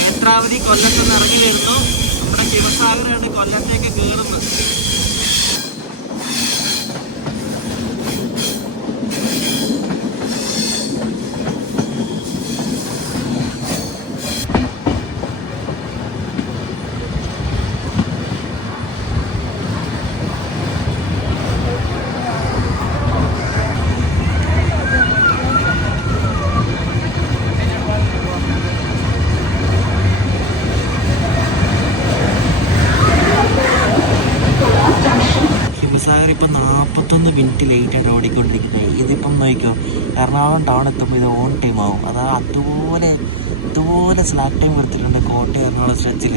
നേത്രാവതി കൊല്ലത്ത് നിന്ന് ഇറങ്ങി വരുന്നു. നമ്മുടെ ഹിമസാഗറാണ് കൊല്ലത്തേക്ക് കയറുന്നത്. ഇപ്പം 41 മിനിറ്റ് ലേറ്റാണ് ഓടിക്കൊണ്ടിരിക്കുന്നത്. ഇതിപ്പം നോക്കിക്കോ, എറണാകുളം ടൗൺ എത്തുമ്പോൾ ഇത് ഓൺ ടൈം ആവും. അതാ അതുപോലെ സ്ലാക്ക് ടൈം എടുത്തിട്ടുണ്ട് കോട്ടയം എറണാകുളം സ്ട്രെച്ചിൽ.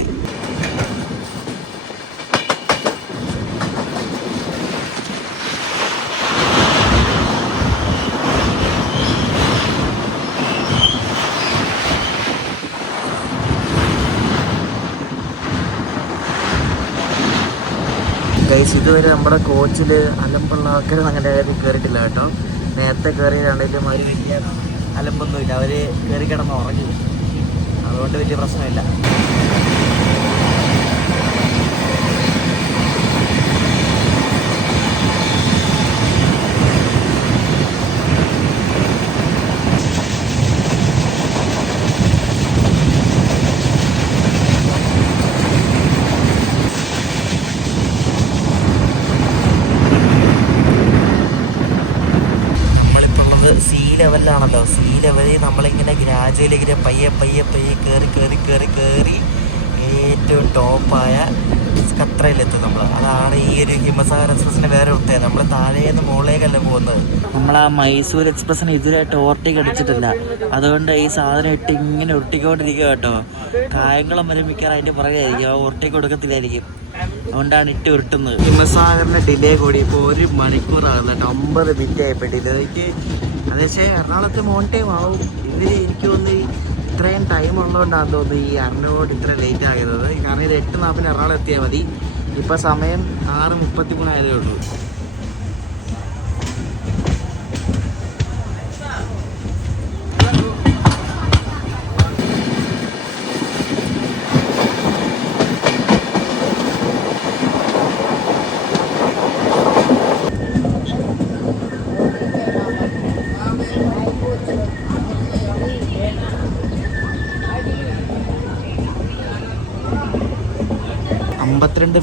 ഗൈസ്, ഇതുവരെ നമ്മുടെ കോച്ചിൽ അലമ്പുള്ള ആൾക്കാർ അങ്ങനെ ആരും കയറിയിട്ടില്ല കേട്ടോ. നേരത്തെ കയറിയതാണെങ്കിലും അവർ വലിയ അലമ്പൊന്നുമില്ല, അവർ കയറി കിടന്ന് ഉറങ്ങി. അതുകൊണ്ട് വലിയ പ്രശ്നമില്ല. സീ ലെവലിലാണല്ലോ. സീ ലെവലിൽ നമ്മളിങ്ങനെ ഗ്രാജുവലി ഇങ്ങനെ പയ്യെ കയറി ഏറ്റവും ടോപ്പായ കത്രയിലെത്തും നമ്മൾ. അതാണ് ഈ ഒരു ഹിമസാഗർ എക്സ്പ്രസിന് വേറെ പ്രത്യേകത. നമ്മൾ താഴേന്ന് മുകളിലേക്കല്ല പോകുന്നത്. നമ്മൾ ആ മൈസൂർ എക്സ്പ്രസിന് ഇതിലായിട്ട് ഓവർടേക്ക് അടിച്ചിട്ടില്ല. അതുകൊണ്ട് ഈ സാധനം ഇട്ട് ഇങ്ങനെ ഉരുട്ടിക്കൊണ്ടിരിക്കുക കേട്ടോ. കായംകുളം വരെ മിക്കവാറും അതിൻ്റെ പുറകെയായിരിക്കും, ആ ഓവർടേക്ക് കൊടുക്കത്തില്ലായിരിക്കും. അതുകൊണ്ടാണ് ഇട്ട് ഉരുട്ടുന്നത്. ഹിമസാഗറിൻ്റെ ഡിലേ കൂടി ഇപ്പോൾ 1 മണിക്കൂറാകുന്നു കേട്ടോ. 50 മിനിറ്റ് ആയപ്പോൾ ഡിലേക്ക്. അതേശേ എറണാകുളത്ത് മോൺ ടൈം ആവും. എനിക്ക് തോന്നുന്നു ഇത്രയും ടൈം ഉള്ളതുകൊണ്ടാണെന്ന് തോന്നുന്നു ഈ അർണോട് ഇത്ര ലേറ്റ് ആകുന്നത്. കാരണം ഇത് 8:40 എറണാകുളം എത്തിയാൽ മതി. ഇപ്പം സമയം 6:33 ആയതേ ഉള്ളൂ.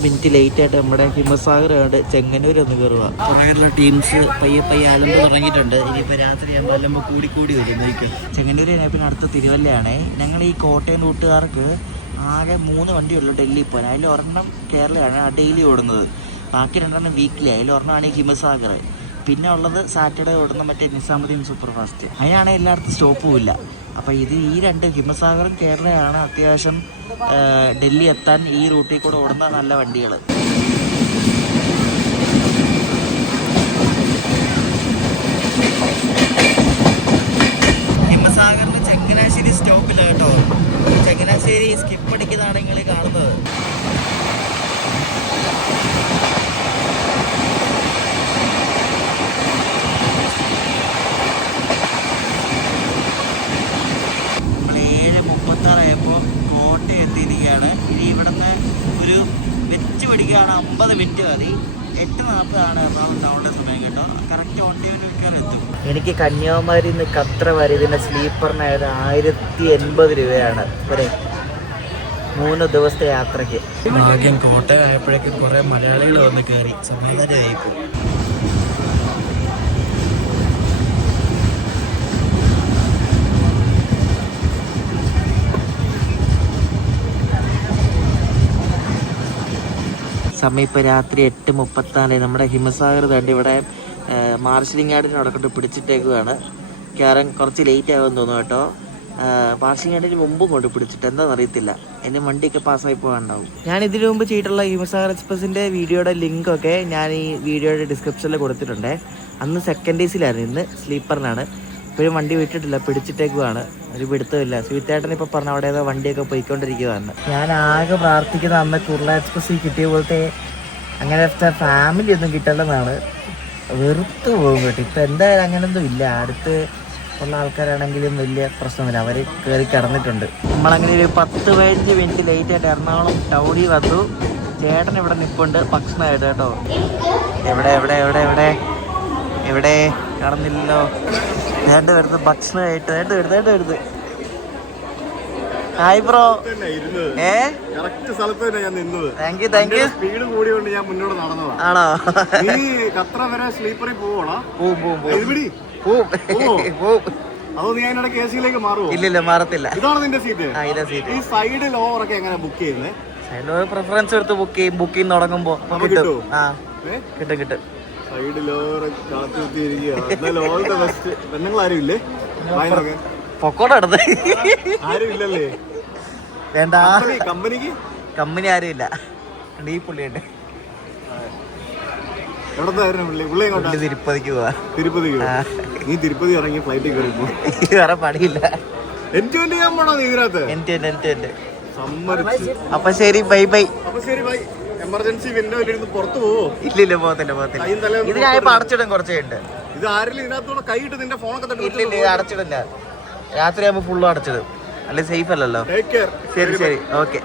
മിനിറ്റ് ലേറ്റ് ആയിട്ട് നമ്മുടെ ഹിമസാഗർ ചെങ്ങന്നൂർ ഒന്ന് കയറുക. സാഗറിലെ ടീംസ് പയ്യെ അലമ്പ് തുടങ്ങിയിട്ടുണ്ട്. ഇനിയിപ്പോൾ രാത്രി ആകുമ്പോൾ അലമ്പ് കൂടി വരും നോക്കും. ചെങ്ങന്നൂർ കഴിഞ്ഞാൽ പിന്നെ അടുത്ത തിരുവല്ലയാണേ. ഞങ്ങൾ ഈ കോട്ടയം റൂട്ടുകാർക്ക് ആകെ 3 വണ്ടിയുള്ളൂ ഡൽഹി പോകാൻ. അതിൽ ഒരെണ്ണം കേരളയാണ് ഡെയിലി ഓടുന്നത്. ബാക്കി 2 വീക്കിലി. അതിൽ ഒരെണ്ണമാണ് ഈ ഹിമസാഗർ. പിന്നെ ഉള്ളത് സാറ്റർഡേ ഓടുന്ന മറ്റേ നിസാമുദ്ദീൻ സൂപ്പർ ഫാസ്റ്റ്. അതിനാണെങ്കിൽ എല്ലായിടത്തും സ്റ്റോപ്പും ഇല്ല. അപ്പോൾ ഈ 2 ഹിമസാഗറും കേരളയാണ് അത്യാവശ്യം ഡൽഹി എത്താൻ ഈ റൂട്ടിൽ കൂടെ ഓടുന്ന നല്ല വണ്ടികൾ. ഹിമസാഗറിന് ചങ്ങനാശ്ശേരി സ്റ്റോപ്പില്ല കേട്ടോ. ചങ്ങനാശ്ശേരി സ്കിപ്പ് അടിക്കുന്നതാണ് നിങ്ങൾ കാണുന്നത്. ഇനി ഇവിടുന്ന് ഒരു വെച്ച് പഠിക്കുകയാണ് 50 മിനിറ്റ് മതി. 8:40 ടൗണിൻ്റെ സമയം കേട്ടോ. കറക്റ്റ് ഓൺ ടൈമിന് വിൽക്കാൻ എത്തും. എനിക്ക് കന്യാകുമാരി നിന്ന് കത്ര വരെ ഇതിൻ്റെ സ്ലീപ്പറിനായത് 1080 രൂപയാണ് ഒരു 3 ദിവസത്തെ യാത്രയ്ക്ക്. ഭാഗ്യം കോട്ടയം ആയപ്പോഴേക്കും കുറേ മലയാളികൾ വന്ന് കയറി. സമാധാനമായിപ്പോൾ. സമയം ഇപ്പോൾ രാത്രി 8:34. നമ്മുടെ ഹിമസാഗർ തന്നെ ഇവിടെ മാർഷലിംഗ് അവിടെ പിടിച്ചിട്ടേക്കുകയാണ്. കാരണം കുറച്ച് ലേറ്റ് ആകുമെന്ന് തോന്നുന്നു കേട്ടോ. മാർഷലിംഗ് യാർഡിന് മുമ്പും കൊണ്ട് പിടിച്ചിട്ട് എന്താണെന്ന് അറിയത്തില്ല. എൻ്റെ വണ്ടിയൊക്കെ പാസ്സായി പോകാനുണ്ടാവും. ഞാൻ ഇതിനു മുമ്പ് ചെയ്തിട്ടുള്ള ഹിമസാഗർ എക്സ്പ്രസിൻ്റെ വീഡിയോയുടെ ലിങ്കൊക്കെ ഞാൻ ഈ വീഡിയോയുടെ ഡിസ്ക്രിപ്ഷനിൽ കൊടുത്തിട്ടുണ്ട്. അന്ന് സെക്കൻഡ് ഏസിലായിരുന്നു, ഇന്ന് സ്ലീപ്പറിനാണ്. ഇപ്പോഴും വണ്ടി വിട്ടിട്ടില്ല, പിടിച്ചിട്ടേക്കുവാണ്. ഒരു പിടുത്തമില്ല. സ്വീറ്റേട്ടൻ ഇപ്പോൾ പറഞ്ഞ അവിടെ ഏതോ വണ്ടിയൊക്കെ പോയിക്കൊണ്ടിരിക്കുകയാണ്. ഞാൻ ആകെ പ്രാർത്ഥിക്കുന്ന അന്ന് കുർള എക്സ്പ്രസ്സിൽ കിട്ടിയ പോലത്തെ അങ്ങനത്തെ ഫാമിലി ഒന്നും കിട്ടല്ലെന്നാണ്. വെറുത്ത് പോകും കേട്ടോ. ഇപ്പം എന്തായാലും അങ്ങനെയൊന്നും ഇല്ല. അടുത്ത് ഉള്ള ആൾക്കാരാണെങ്കിലും വലിയ പ്രശ്നമില്ല, അവർ കയറി കിടന്നിട്ടുണ്ട്. നമ്മളങ്ങനെ ഒരു 10-15 മിനിറ്റ് ലേറ്റ് ആയിട്ട് എറണാകുളം ടൗണിൽ വന്നു. ചേട്ടൻ ഇവിടെ നിൽപ്പുണ്ട് ഭക്ഷണമായിട്ട് കേട്ടോ. എവിടെ കാണുന്നില്ലല്ലോ. നേണ്ട വരുന്നത് ഭക്ഷണമായിട്ട് വരുന്നത്. Hi bro. Thank you. Speed കൂടിയോണ്ട് ഞാൻ മുന്നോട്ട് നടന്നതാ. ആണോ? നീ ഖത്തർ വരെ സ്ലീപ്പറിൽ പോവണോ? അതോ നീ അതിനിടെ കേസിലേക്ക് മാറുമോ? ഇല്ലില്ല, മാറത്തില്ല. ഇതാണ് നിന്റെ സീറ്റ്? ഇതാ സീറ്റ്. ഈ സൈഡ് ലോവറൊക്കെ എങ്ങനെ ബുക്ക് ചെയ്യുന്നത്? സൈഡ് പ്രിഫറൻസ് എടുത്ത് ബുക്കിംഗ് തുടങ്ങുമ്പോ കിട്ടും. കിട്ടും. സൈഡ് ലോവർ കാത്തിരിക്കുക. പെണ്ണുങ്ങളാരും ഇല്ലേ? പൊക്കോടെ അടുത്ത് ആരും ഇല്ലല്ലേ? വേണ്ട, കമ്പനി ആരും ഇല്ല. ഈ പുള്ളിയുണ്ട്. തിരുപ്പതിക്ക് പോവാ. നീ തിരുപ്പതി ഇറങ്ങി ഫ്ലൈറ്റിൽ കയറി വേറെ പണിയില്ല. അപ്പൊ ശരി, ബൈ. എമർജൻസി വിൻഡോയിലിരുന്ന് പുറത്തു പോവോ? ഇല്ലില്ല, പോകത്തില്ല. ഇത് ഞാൻ ഇപ്പൊ അടച്ചിടും. കുറച്ചുണ്ട്. ഇത് ആരെങ്കിലും ഇതിനകത്തോടെ കൈയിട്ട് നിന്റെ ഫോണൊക്കെ ഇല്ലില്ല, അടച്ചിടില്ല. രാത്രി ആകുമ്പോ ഫുള്ളും അടച്ചിടും. അല്ലെ സേഫ് അല്ലല്ലോ. Take care. ശരി ശരി ഓക്കെ.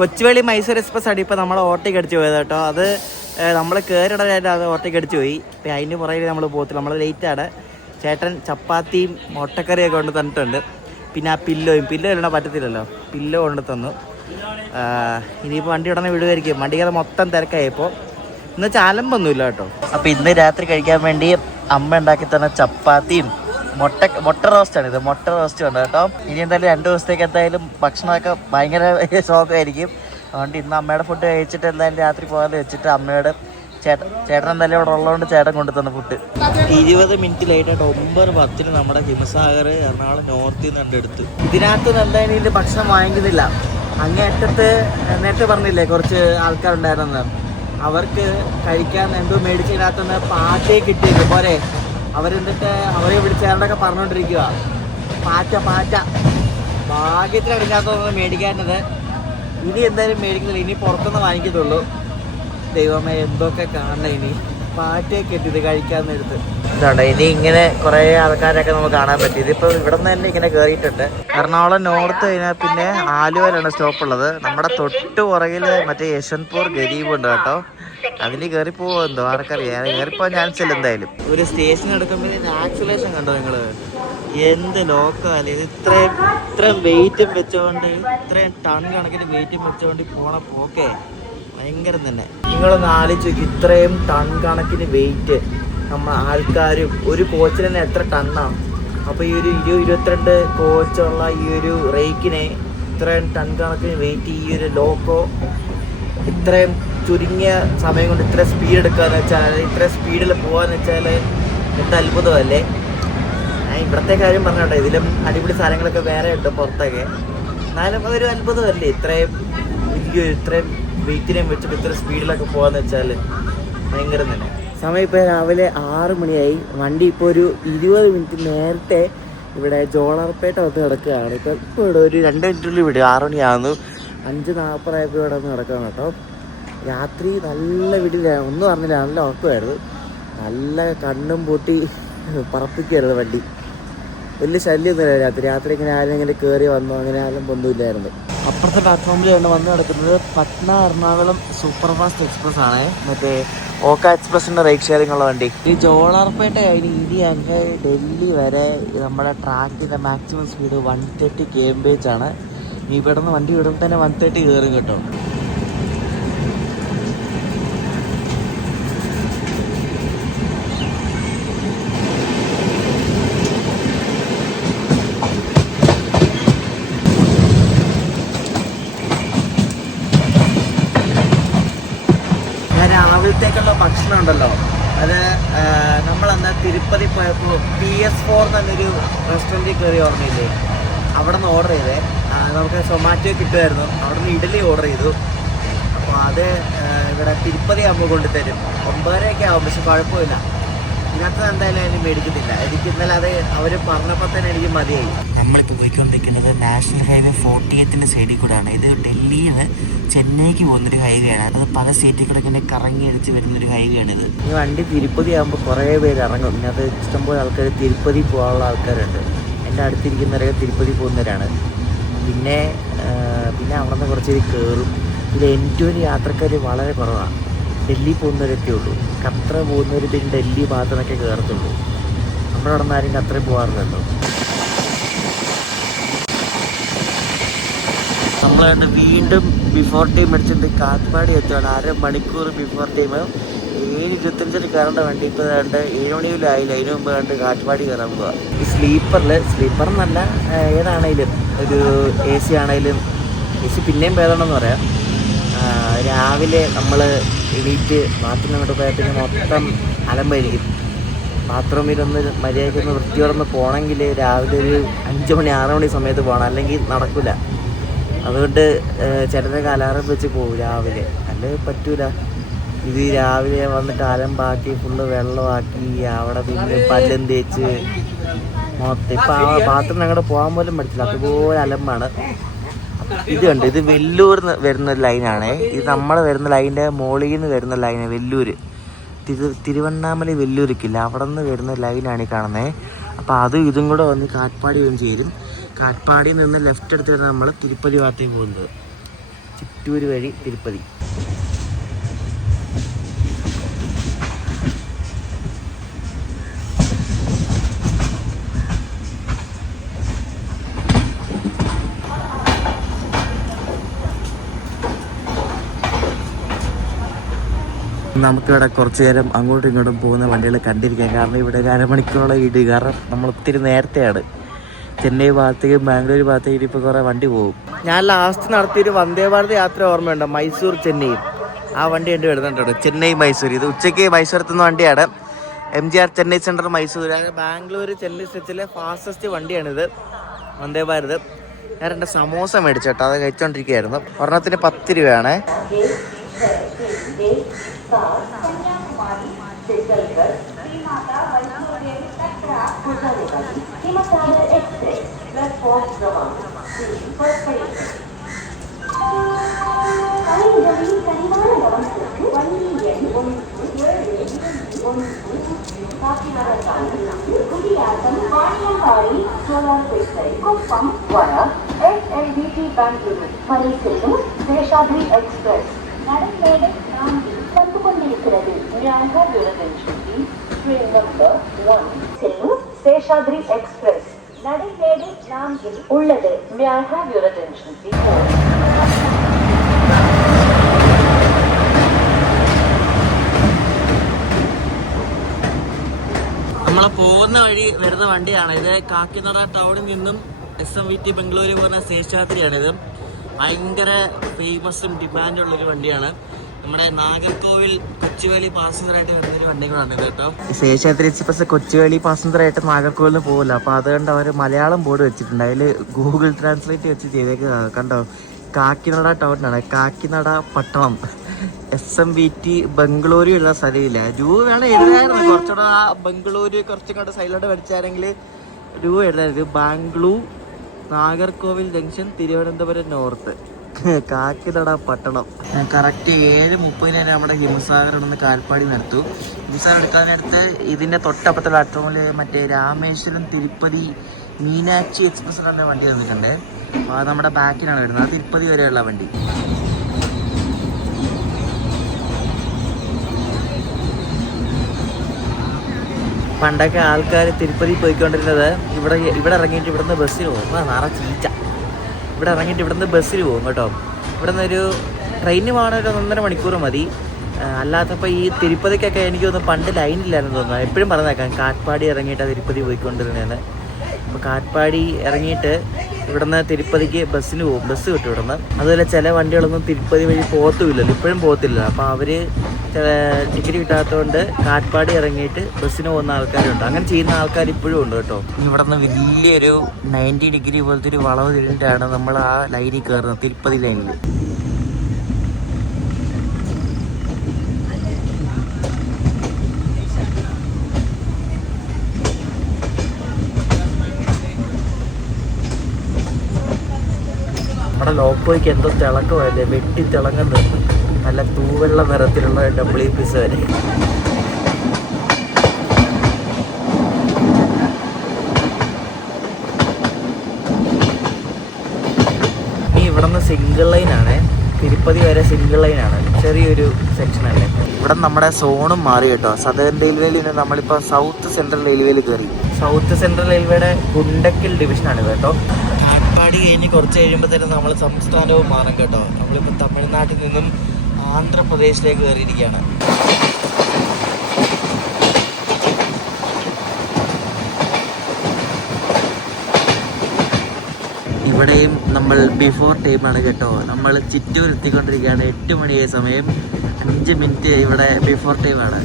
കൊച്ചുവേളി മൈസൂർ എക്സ്പ്രസ് ആണ് ഇപ്പോൾ നമ്മൾ ഓട്ടോയ്ക്ക് അടിച്ച് പോയത് കേട്ടോ. അത് നമ്മൾ കയറിയിടാനായിട്ട് അത് ഓട്ടോയ്ക്ക് അടിച്ച് പോയി. ഇപ്പം അതിന് പുറകിൽ നമ്മൾ പോകത്തില്ല, നമ്മൾ ലേറ്റാണ്. ചേട്ടൻ ചപ്പാത്തിയും മുട്ടക്കറിയൊക്കെ കൊണ്ട് തന്നിട്ടുണ്ട്. പിന്നെ ആ പില്ലോ ഇടാൻ പറ്റത്തില്ലല്ലോ, പില്ലോ കൊണ്ട് തന്നു. ഇനിയിപ്പോൾ വണ്ടി ഉടനെ വിടുമായിരിക്കും. വണ്ടിക്കത് മൊത്തം തിരക്കായപ്പോൾ ഇന്ന് ചാലമ്പൊന്നുമില്ല കേട്ടോ. അപ്പോൾ ഇന്ന് രാത്രി കഴിക്കാൻ വേണ്ടി അമ്മ ഉണ്ടാക്കി തന്ന ചപ്പാത്തിയും മുട്ട റോസ്റ്റാണ്. ഇത് മുട്ട റോസ്റ്റ് ഉണ്ട് കേട്ടോ. ഇനി എന്തായാലും 2 ദിവസത്തേക്ക് എന്തായാലും ഭക്ഷണമൊക്കെ ഭയങ്കര ശോകമായിരിക്കും. അതുകൊണ്ട് ഇന്ന് അമ്മയുടെ ഫുഡ് കഴിച്ചിട്ട് എന്തായാലും രാത്രി പോകാതെ വെച്ചിട്ട് അമ്മയോട് ചേട്ടൻ എന്തായാലും ഇവിടെ ഉള്ളതുകൊണ്ട് ചേട്ടൻ കൊണ്ടു തന്ന ഫുഡ്. 20 മിനിറ്റ് ലേറ്റായിട്ട് 9:10 നമ്മുടെ ഹിമസാഗർ എറണാകുളം നോർത്തിൽ നിന്ന് കണ്ടെടുത്ത്. ഇതിനകത്ത് എന്തായാലും ഇതിൻ്റെ ഭക്ഷണം വാങ്ങിക്കുന്നില്ല. അങ്ങേറ്റത്ത് നേരത്തെ പറഞ്ഞില്ലേ കുറച്ച് ആൾക്കാരുണ്ടായിരുന്നെന്ന്, അവർക്ക് കഴിക്കാൻ എന്തോ മേടിച്ചതിനകത്തുനിന്ന് പാറ്റയെ കിട്ടിയത് പോരെ. അവരെന്നിട്ട് അവരെ വിളിച്ചേരണ്ടൊക്കെ പറഞ്ഞുകൊണ്ടിരിക്കുക, പാറ്റ ഭാഗ്യത്തിൽ അടിഞ്ഞാത്തൊന്നും മേടിക്കാനത്. ഇനി എന്തായാലും മേടിക്കുന്നില്ല, ഇനി പുറത്തുനിന്ന് വാങ്ങിക്കത്തുള്ളൂ. ദൈവമേ എന്തൊക്കെ കാണണം. ഇനി പാറ്റയെ കെട്ടിയത് കഴിക്കാമെന്നെടുത്ത് ഇതുണ്ട്. ഇനി ഇങ്ങനെ കുറേ ആൾക്കാരൊക്കെ നമുക്ക് കാണാൻ പറ്റും. ഇതിപ്പോൾ ഇവിടെ നിന്ന് തന്നെ ഇങ്ങനെ കയറിയിട്ടുണ്ട്. എറണാകുളം നോർത്ത് കഴിഞ്ഞാൽ പിന്നെ ആലുവയിലാണ് സ്റ്റോപ്പുള്ളത്. നമ്മുടെ തൊട്ട് പുറകിൽ മറ്റേ യശ്വന്ത്പൂർ ഗരീബ് ഉണ്ട് കേട്ടോ. അതിൽ കയറി പോവെന്തോ ആർക്കറിയാം. കയറിപ്പോവാൻ ചാൻസ് ഇല്ല എന്തായാലും. ഒരു സ്റ്റേഷൻ എടുക്കുമ്പോൾ ആക്സിലേഷൻ കണ്ടോ നിങ്ങൾ? എന്ത് ലോക്കല്ലേ ഇത്! ഇത്രയും വെയിറ്റും വെച്ചുകൊണ്ട്, ഇത്രയും ടൺ കണക്കിന് വെയിറ്റും വെച്ചുകൊണ്ട് പോണ പോക്കേ ഭയങ്കരം തന്നെ. നിങ്ങളൊന്ന് ആലോചിച്ച് നോക്കി, ഇത്രയും ടൺ കണക്കിന് വെയിറ്റ് നമ്മൾ ആൾക്കാരും. ഒരു കോച്ചിന് തന്നെ എത്ര ടണ്ണാണ്. അപ്പോൾ ഈ ഒരു 22 കോച്ചുള്ള ഈ ഒരു റേക്കിനെ ഇത്രയും ടൺ കണക്കിന് വെയിറ്റ്, ഈ ഒരു ലോക്കോ ഇത്രയും ചുരുങ്ങിയ സമയം കൊണ്ട് ഇത്ര സ്പീഡ് എടുക്കുകയെന്ന് വെച്ചാൽ, ഇത്ര സ്പീഡിൽ പോകാന്ന് വെച്ചാൽ എന്ത് അത്ഭുതമല്ലേ. ഞാൻ ഇവിടുത്തെ കാര്യം പറഞ്ഞോട്ടെ, ഇതിലും അടിപൊളി സാധനങ്ങളൊക്കെ വേറെ ഉണ്ട് പുറത്തൊക്കെ. എന്നാലും അതൊരു അത്ഭുതമല്ലേ, ഇത്രയും വെയിറ്റിനെയും വെച്ചിട്ട് ഇത്ര സ്പീഡിലൊക്കെ പോകാന്ന് വെച്ചാൽ ഭയങ്കരം തന്നെ. സമയം ഇപ്പോൾ രാവിലെ 6 മണിയായി. വണ്ടി ഇപ്പോൾ ഒരു 20 മിനിറ്റ് നേരത്തെ ഇവിടെ ജോളാർപേട്ട വന്ന് കിടക്കുകയാണ്. ഇപ്പോൾ ഇവിടെ ഒരു 2 മിനിറ്റുള്ളിൽ വിടും. 6 മണിയാകുന്നു. 5:40 ആയപ്പോൾ ഇവിടെ വന്ന് കിടക്കുകയാണ് കേട്ടോ. രാത്രി നല്ല വീട്ടിൽ ഒന്നും അറിഞ്ഞില്ല, നല്ല ഉറക്കമായിരുന്നു. നല്ല കണ്ണും പൂട്ടി പറപ്പിക്കുമായിരുന്നു വണ്ടി. വലിയ ശല്യമൊന്നുമില്ല രാത്രി ഇങ്ങനെ ആരും ഇങ്ങനെ കയറി വന്നു, അങ്ങനെ ആരും ഒന്നുമില്ലായിരുന്നു. അപ്പുറത്തെ പ്ലാറ്റ്ഫോമിലാണ് വന്ന് കിടക്കുന്നത്. Patna Ernakulam super fast express ആണ്, മറ്റേ ഓക്ക എക്സ്പ്രസിൻ്റെ റൈറ്റ് ഷെയറിംഗ് ഉള്ള വണ്ടി. ഈ ജോളാർപേട്ട ഇനി അങ്ങ് ഡൽഹി വരെ നമ്മുടെ ട്രാക്കിൻ്റെ മാക്സിമം സ്പീഡ് 130 km/h ആണ്. ഇവിടെ നിന്ന് വണ്ടി വിടുമ്പോൾ തന്നെ 130 കയറും കേട്ടോ. രാവിലത്തേക്കുള്ള ഭക്ഷണം ഉണ്ടല്ലോ, അത് നമ്മളന്ന് തിരുപ്പതി പോയപ്പോൾ PS4 എന്നൊരു റെസ്റ്റോറൻറ്റിൽ കയറി ഓർമ്മയില്ലേ, അവിടെ നിന്ന് ഓർഡർ ചെയ്തേ. നമുക്ക് സൊമാറ്റോ കിട്ടുമായിരുന്നു. അവിടെ നിന്ന് ഇഡലി ഓർഡർ ചെയ്തു. അപ്പോൾ അത് ഇവിടെ തിരുപ്പതി ആകുമ്പോൾ കൊണ്ടുതരും. 9:30 ആകും. പക്ഷെ കുഴപ്പമില്ല, ഇതിനകത്ത് എന്തായാലും അതിന് മേടിക്കുന്നില്ല. എനിക്ക് ഇന്നലെ അത് അവർ പറഞ്ഞപ്പോൾ തന്നെ എനിക്ക് മതിയായി. നമ്മളിപ്പോൾ പോയിക്കൊണ്ടിരിക്കുന്നത് നാഷണൽ ഹൈവേ 48 സൈഡിൽ കൂടെയാണ്. ഇത് ഡൽഹിയിൽ നിന്ന് ചെന്നൈക്ക് പോകുന്നൊരു ഹൈവേ ആണ്. അത് പല സ്റ്റേറ്റിൽ കൂടെ ഇങ്ങനെ കറങ്ങി അടിച്ച് വരുന്നൊരു ഹൈവേ ആണിത്. ഈ വണ്ടി തിരുപ്പതി ആകുമ്പോൾ കുറേ പേര് ഇറങ്ങും. ഇതിനകത്ത് ഇഷ്ടംപോലെ ആൾക്കാർ തിരുപ്പതി പോകാനുള്ള ആൾക്കാരുണ്ട്. എൻ്റെ അടുത്തിരിക്കുന്നവരൊക്കെ തിരുപ്പതി പോകുന്നവരാണ്. പിന്നെ അവിടെ നിന്ന് കുറച്ച് കയറും. ഇത് എനിക്ക് യാത്രക്കാർ വളരെ കുറവാണ്. ഡൽഹി പോകുന്നവരൊക്കെ ഉള്ളൂ. ഖത്തർ പോകുന്നവർ പിന്നെ ഡൽഹി ഭാഗത്തുനിന്നൊക്കെ കയറത്തുള്ളൂ. നമ്മുടെ അവിടെ നിന്ന് ആരും ഖത്തറിൽ പോകാറില്ലല്ലോ. നമ്മളായിട്ട് വീണ്ടും ബിഫോർ ടൈം അടിച്ചിട്ട് കാറ്റ്പാടി എത്തുകയാണ്. 1/2 മണിക്കൂർ ബിഫോർ ടൈം. 7:25 കയറേണ്ട വണ്ടി ഇപ്പോൾ 7 മണിയിലും ആയില്ല. അതിന് മുമ്പ് കണ്ട് കാറ്റ്പാടി കയറാൻ പോവുക. ഈ സ്ലീപ്പറെന്നല്ല ഏതാണേലും, ഒരു AC ആണേലും, AC പിന്നെയും ഭേദമാണെന്ന് പറയാം. രാവിലെ നമ്മൾ എണീറ്റ് ബാത്റൂമിൽ അങ്ങോട്ട് പോയാൽ പിന്നെ മൊത്തം അലമ്പായിരിക്കും. ബാത്റൂമിലൊന്ന് മര്യാദയ്ക്കൊന്ന് വൃത്തിയോടൊന്ന് പോകണമെങ്കിൽ രാവിലെ ഒരു 5 മണി 6 മണി സമയത്ത് പോകണം, അല്ലെങ്കിൽ നടക്കില്ല. അതുകൊണ്ട് ചിലരൊക്കെ അലാറം വെച്ച് പോകും രാവിലെ, അല്ലെങ്കിൽ പറ്റൂല. ഇത് രാവിലെ വന്നിട്ട് അലമ്പാക്കി ഫുള്ള് വെള്ളമാക്കി അവിടെ പിന്നെ പല്ലും തേച്ച് മൊത്തം ഇപ്പം ആ ബാത്റൂമിൽ അങ്ങോട്ട് പോകാൻ പോലും പറ്റില്ല, അതുപോലെ അലമ്പാണ്. ഇത് കണ്ട്, ഇത് വെല്ലൂർ വരുന്ന ലൈനാണ്. ഇത് നമ്മൾ വരുന്ന ലൈനിൻ്റെ മോളിൽ നിന്ന് വരുന്ന ലൈന് വെല്ലൂർ, തിരുവണ്ണാമല വെല്ലൂരിക്കില്ല, അവിടെ നിന്ന് വരുന്ന ലൈനാണ് ഈ കാണുന്നത്. അപ്പോൾ അതും ഇതും കൂടെ വന്ന് കാട്ട്പാടി വന്ന് ചേരും. കാട്ട്പാടിയിൽ നിന്ന് ലെഫ്റ്റ് എടുത്ത് വരുന്ന നമ്മൾ തിരുപ്പതി ഭാഗത്തേക്ക് പോകുന്നത്, ചിറ്റൂർ വഴി തിരുപ്പതി. നമുക്കിവിടെ കുറച്ച് നേരം അങ്ങോട്ടും ഇങ്ങോട്ടും പോകുന്ന വണ്ടികൾ കണ്ടിരിക്കാം. കാരണം ഇവിടെ ഒരു അരമണിക്കൂറോളം ഇടുക, കാരണം നമ്മൾ ഒത്തിരി നേരത്തെയാണ്. ചെന്നൈ ഭാഗത്തേക്കും ബാംഗ്ലൂർ ഭാഗത്തേക്കും ഇപ്പോൾ കുറേ വണ്ടി പോകും. ഞാൻ ലാസ്റ്റ് നടത്തിയൊരു വന്ദേ ഭാരത് യാത്ര ഓർമ്മയുണ്ട്, മൈസൂർ ചെന്നൈ. ആ വണ്ടി എൻ്റെ വരുന്നുണ്ട്, ചെന്നൈ മൈസൂർ. ഇത് ഉച്ചയ്ക്ക് മൈസൂരത്തുനിന്ന് വണ്ടിയാണ്, MGR ചെന്നൈ സെൻട്രൽ മൈസൂർ. ബാംഗ്ലൂർ ചെന്നൈ സ്ട്രെച്ചിലെ ഫാസ്റ്റസ്റ്റ് വണ്ടിയാണിത്, വന്ദേ ഭാരത്. ഞാൻ 2 സമോസ മേടിച്ചോട്ടോ, അത് കഴിച്ചോണ്ടിരിക്കുകയായിരുന്നു. ഒരെണ്ണത്തിന് 10 രൂപയാണ്. சேஷாத்ரி எக்ஸ்பிரஸ் நடைமேடை 4 வந்து கொண்டிருக்கிறது. ட்ரெயின் நம்பர் 1 செல்லும் சேஷாத்ரி எக்ஸ்பிரஸ் நடைமேடை 4 உள்ளது. May I have your attention please? നമ്മളെ പോകുന്ന വഴി വരുന്ന വണ്ടിയാണ് ഇത്. കാക്കിനട ടൗണിൽ നിന്നും SMVT ബംഗളൂരു പോകുന്ന ശേഷാദ്രിയാണിത്. ഭയങ്കര ഫേമസും ഡിമാൻഡുള്ളൊരു വണ്ടിയാണ്. നമ്മുടെ നാഗർകോവിൽ കൊച്ചുവേളി പാസഞ്ചറായിട്ട് വരുന്നൊരു വണ്ടി കൂടാണ് ഇത് കേട്ടോ. ശേഷാദ്രി എക്സ്പ്രസ് കൊച്ചുവേളി പാസഞ്ചറായിട്ട് നാഗർകോവിലിന് പോകില്ല. അപ്പോൾ അതുകൊണ്ട് അവർ മലയാളം ബോർഡ് വെച്ചിട്ടുണ്ട്, അതിൽ ഗൂഗിൾ ട്രാൻസ്ലേറ്റ് വെച്ച് ചെയ്തേക്കുന്നത് കണ്ടോ. കാക്കിനട ടൗണിനാണ്, കാക്കിനട പട്ടണം. SMVT ബംഗളൂരു ഉള്ള സ്ഥലമില്ല. വേണം എഴുതായിരുന്നു, കുറച്ചുകൂടെ ആ ബംഗളൂരു കുറച്ചും കൂടെ സൈഡിലോട്ട് പഠിച്ചാണെങ്കിൽ എഴുതായിരുന്നു. ബാംഗ്ലൂർ നാഗർകോവിൽ ജംഗ്ഷൻ തിരുവനന്തപുരം നോർത്ത് കാക്കിനട പട്ടണം. കറക്റ്റ് 7:30 നമ്മുടെ ഹിമസാഗർ നിന്ന് കാൽപ്പാടി നടത്തു. ഹിമസാഗർ എടുക്കാനടുത്ത് ഇതിൻ്റെ തൊട്ടപ്പുറത്തെ പ്ലാറ്റ്ഫോമിൽ മറ്റേ രാമേശ്വരം തിരുപ്പതി മീനാക്ഷി എക്സ്പ്രസ് എന്ന വണ്ടി വന്നിട്ടുണ്ട്. അപ്പോൾ അത് നമ്മുടെ ബാക്കിലാണ് വരുന്നത്, അത് തിരുപ്പതി വരെയുള്ള വണ്ടി. പണ്ടൊക്കെ ആൾക്കാർ തിരുപ്പതി പോയിക്കൊണ്ടിരുന്നത് ഇവിടെ ഇറങ്ങിയിട്ട് ഇവിടുന്ന് ബസ്സിന് പോകും. ചീച്ച ഇവിടെ ഇറങ്ങിയിട്ട് ഇവിടുന്ന് ബസ്സിന് പോകും കേട്ടോ. ഇവിടെ നിന്നൊരു ട്രെയിനിന് പോകണ ഒരു 1.5 മണിക്കൂർ മതി. അല്ലാത്തപ്പോൾ ഈ തിരുപ്പതിക്കൊക്കെ എനിക്ക് തോന്നുന്നു പണ്ട് ലൈനില്ലായിരുന്നു തോന്നുന്നു. എപ്പോഴും പറഞ്ഞേക്കാം കാട്ട്പാടി ഇറങ്ങിയിട്ട് തിരുപ്പതി പോയിക്കൊണ്ടിരുന്നതെന്ന്. അപ്പോൾ കാട്ട്പാടി ഇറങ്ങിയിട്ട് ഇവിടുന്ന് തിരുപ്പതിക്ക് ബസ്സിന് പോകും, ബസ് കിട്ടും ഇവിടുന്ന്. അതുപോലെ ചില വണ്ടികളൊന്നും തിരുപ്പതി വഴി പോകത്തുമില്ലല്ലോ, ഇപ്പോഴും പോകത്തില്ല. അപ്പോൾ അവർ ടിക്കറ്റ് കിട്ടാത്തതുകൊണ്ട് കാട്ട്പാടി ഇറങ്ങിയിട്ട് ബസ്സിന് പോകുന്ന ആൾക്കാരുണ്ട്. അങ്ങനെ ചെയ്യുന്ന ആൾക്കാർ ഇപ്പോഴും ഉണ്ട് കേട്ടോ. ഇവിടെ നിന്ന് വലിയൊരു 90 ഡിഗ്രി പോലത്തെ ഒരു വളവ് തിരിഞ്ഞിട്ടാണ് നമ്മൾ ആ ലൈനിൽ കയറുന്നത്, തിരുപ്പതി ലൈനിൽ. നമ്മുടെ ലോക്കോയ്ക്ക് എന്തോ തിളക്കമല്ലേ, വെട്ടി തിളങ്ങുന്നുണ്ട്. നല്ല തൂവെള്ള നിറത്തിലുള്ള WPS വരെ. ഈ ഇവിടെ നിന്ന് സിംഗിൾ ലൈനാണ്, തിരുപ്പതി വരെ സിംഗിൾ ലൈനാണ്, ചെറിയൊരു സെക്ഷനല്ലേ. ഇവിടെ നമ്മുടെ സോണും മാറി കേട്ടോ. സദേൺ റെയിൽവേയിൽ നിന്ന് നമ്മളിപ്പോൾ സൗത്ത് സെൻട്രൽ റെയിൽവേയിൽ കയറി. സൗത്ത് സെൻട്രൽ റെയിൽവേയുടെ ഗുണ്ടക്കൽ ഡിവിഷനാണ് കേട്ടോ. കാട്ട്പാടി കഴിഞ്ഞ് കുറച്ച് കഴിയുമ്പോൾ തന്നെ നമ്മൾ സംസ്ഥാനവും മാറും കേട്ടോ. നമ്മളിപ്പോൾ തമിഴ്നാട്ടിൽ നിന്നും ആന്ധ്രാപ്രദേശിലേക്ക് കയറിയിരിക്കുകയാണ്. ഇവിടെയും നമ്മൾ ബിഫോർ ടൈമാണ് കേട്ടോ. നമ്മൾ ചിറ്റൂർ എത്തിക്കൊണ്ടിരിക്കുകയാണ്. 8 മണിയായ സമയം, 5 മിനിറ്റ് ഇവിടെ ബിഫോർ ടൈമാണ്.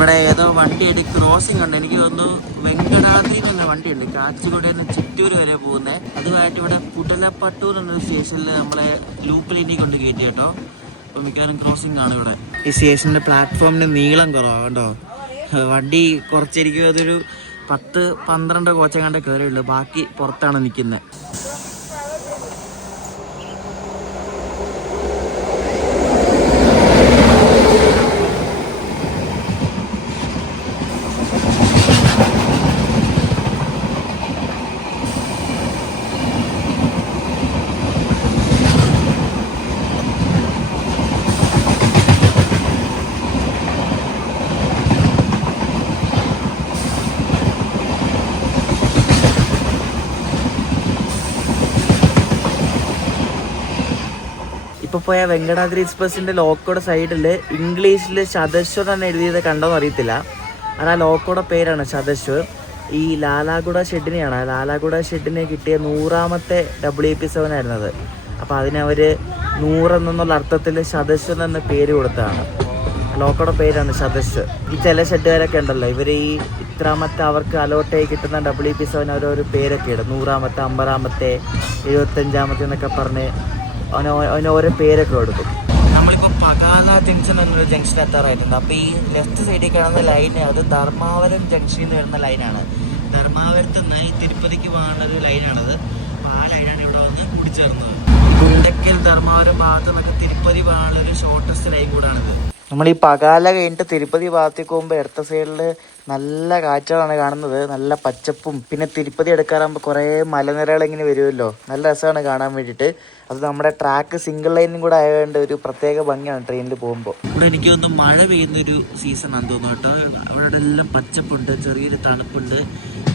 ഇവിടെ ഏതോ വണ്ടിയുടെ ക്രോസിംഗ് ഉണ്ട്. എനിക്ക് തോന്നുന്നു വെങ്കടാദ്രി എന്ന വണ്ടിയുണ്ട് കാച്ചിക്കോട്ടയിൽ നിന്ന് ചിറ്റൂർ വരെ പോകുന്നത്. അതുമായിട്ട് ഇവിടെ പുടലപ്പട്ടൂർ എന്നൊരു സ്റ്റേഷനിൽ നമ്മളെ ലൂപ്പിൽ ഇനി കൊണ്ട് കയറ്റി കേട്ടോ. അപ്പോൾ മിക്കവാറും ക്രോസിംഗ് ആണ് ഇവിടെ. ഈ സ്റ്റേഷൻ്റെ പ്ലാറ്റ്ഫോമിന് നീളം കുറവാണ് കേട്ടോ. വണ്ടി കുറച്ചിരിക്കും, അതൊരു 10-12 കോച്ചങ്ങാണ്ട് കയറിയുള്ളൂ, ബാക്കി പുറത്താണ് നിൽക്കുന്നത്. ഇപ്പോൾ പോയ വെങ്കടാദ്രി എക്സ്പ്രസിൻ്റെ ലോക്കോയുടെ സൈഡിൽ ഇംഗ്ലീഷിൽ ശതശ്വർ എന്ന് എഴുതിയത് കണ്ടോന്ന് അറിയത്തില്ല. അത് ആ ലോക്കോയുടെ പേരാണ് ശതശ്വർ. ഈ ലാലാഗുഡ ഷെഡിനെയാണ്, ലാലാഗുഡ ഷെഡിനെ കിട്ടിയ 100ാമത്തെ WP7 ആയിരുന്നത്. അപ്പോൾ അതിനവർ 100 എന്നുള്ള അർത്ഥത്തിൽ ശതശ്വർ എന്ന പേര് കൊടുത്തതാണ്. ലോക്കോയുടെ പേരാണ് ശതശ്വർ. ഈ ചില ഷെഡുകാരൊക്കെ ഉണ്ടല്ലോ, ഇവർ ഈ ഇത്രാമത്തെ അവർക്ക് അലോട്ടായി കിട്ടുന്ന WP7 ഓരോ പേരൊക്കെ ഇടും. 100ാമത്തെ, 50ാമത്തെ, 75ാമത്തെ എന്നൊക്കെ പറഞ്ഞ് അവന് ഓരോ പേരൊക്കെ കൊടുക്കും. നമ്മളിപ്പോൾ പകാല ജംഗ്ഷൻ എന്നൊരു ജംഗ്ഷൻ എത്താറായിട്ടുണ്ട്. അപ്പോൾ ഈ ലെഫ്റ്റ് സൈഡിൽ കാണുന്ന ലൈൻ അത് ധർമാവരം ജംഗ്ഷനിൽ നിന്ന് വരുന്ന ലൈനാണ്. ധർമാവരത്ത് നിന്ന് ഈ തിരുപ്പതിക്ക് പോകാനുള്ള ഒരു ലൈനാണത്. അപ്പോൾ ആ ലൈനാണ് ഇവിടെ വന്ന് കൂടിച്ചേർന്നത്. ഗുണ്ടക്കൽ ധർമാവരം ഭാഗത്ത് നിന്നൊക്കെ തിരുപ്പതി പോകാനുള്ള ഒരു ഷോർട്ടസ്റ്റ് ലൈൻ കൂടാണിത്. നമ്മൾ ഈ പകാല കഴിഞ്ഞിട്ട് തിരുപ്പതി ഭാഗത്തേക്ക് പോകുമ്പോൾ ഇടത്ത സൈഡിൽ നല്ല കാറ്റുകളാണ് കാണുന്നത്, നല്ല പച്ചപ്പും. പിന്നെ തിരുപ്പതി എടുക്കാറാകുമ്പോൾ കുറേ മലനിരകൾ ഇങ്ങനെ വരുമല്ലോ, നല്ല രസമാണ് കാണാൻ വേണ്ടിയിട്ട്. അത് നമ്മുടെ ട്രാക്ക് സിംഗിൾ ലൈനും കൂടെ ആയതുകൊണ്ട് ഒരു പ്രത്യേക ഭംഗിയാണ് ട്രെയിനിൽ പോകുമ്പോൾ. ഇവിടെ എനിക്ക് തോന്നുന്നു മഴ പെയ്യുന്നൊരു സീസണാണെന്ന് തോന്നുന്നു കേട്ടോ. അവിടെ എല്ലാം പച്ചപ്പുണ്ട്, ചെറിയൊരു തണുപ്പുണ്ട്,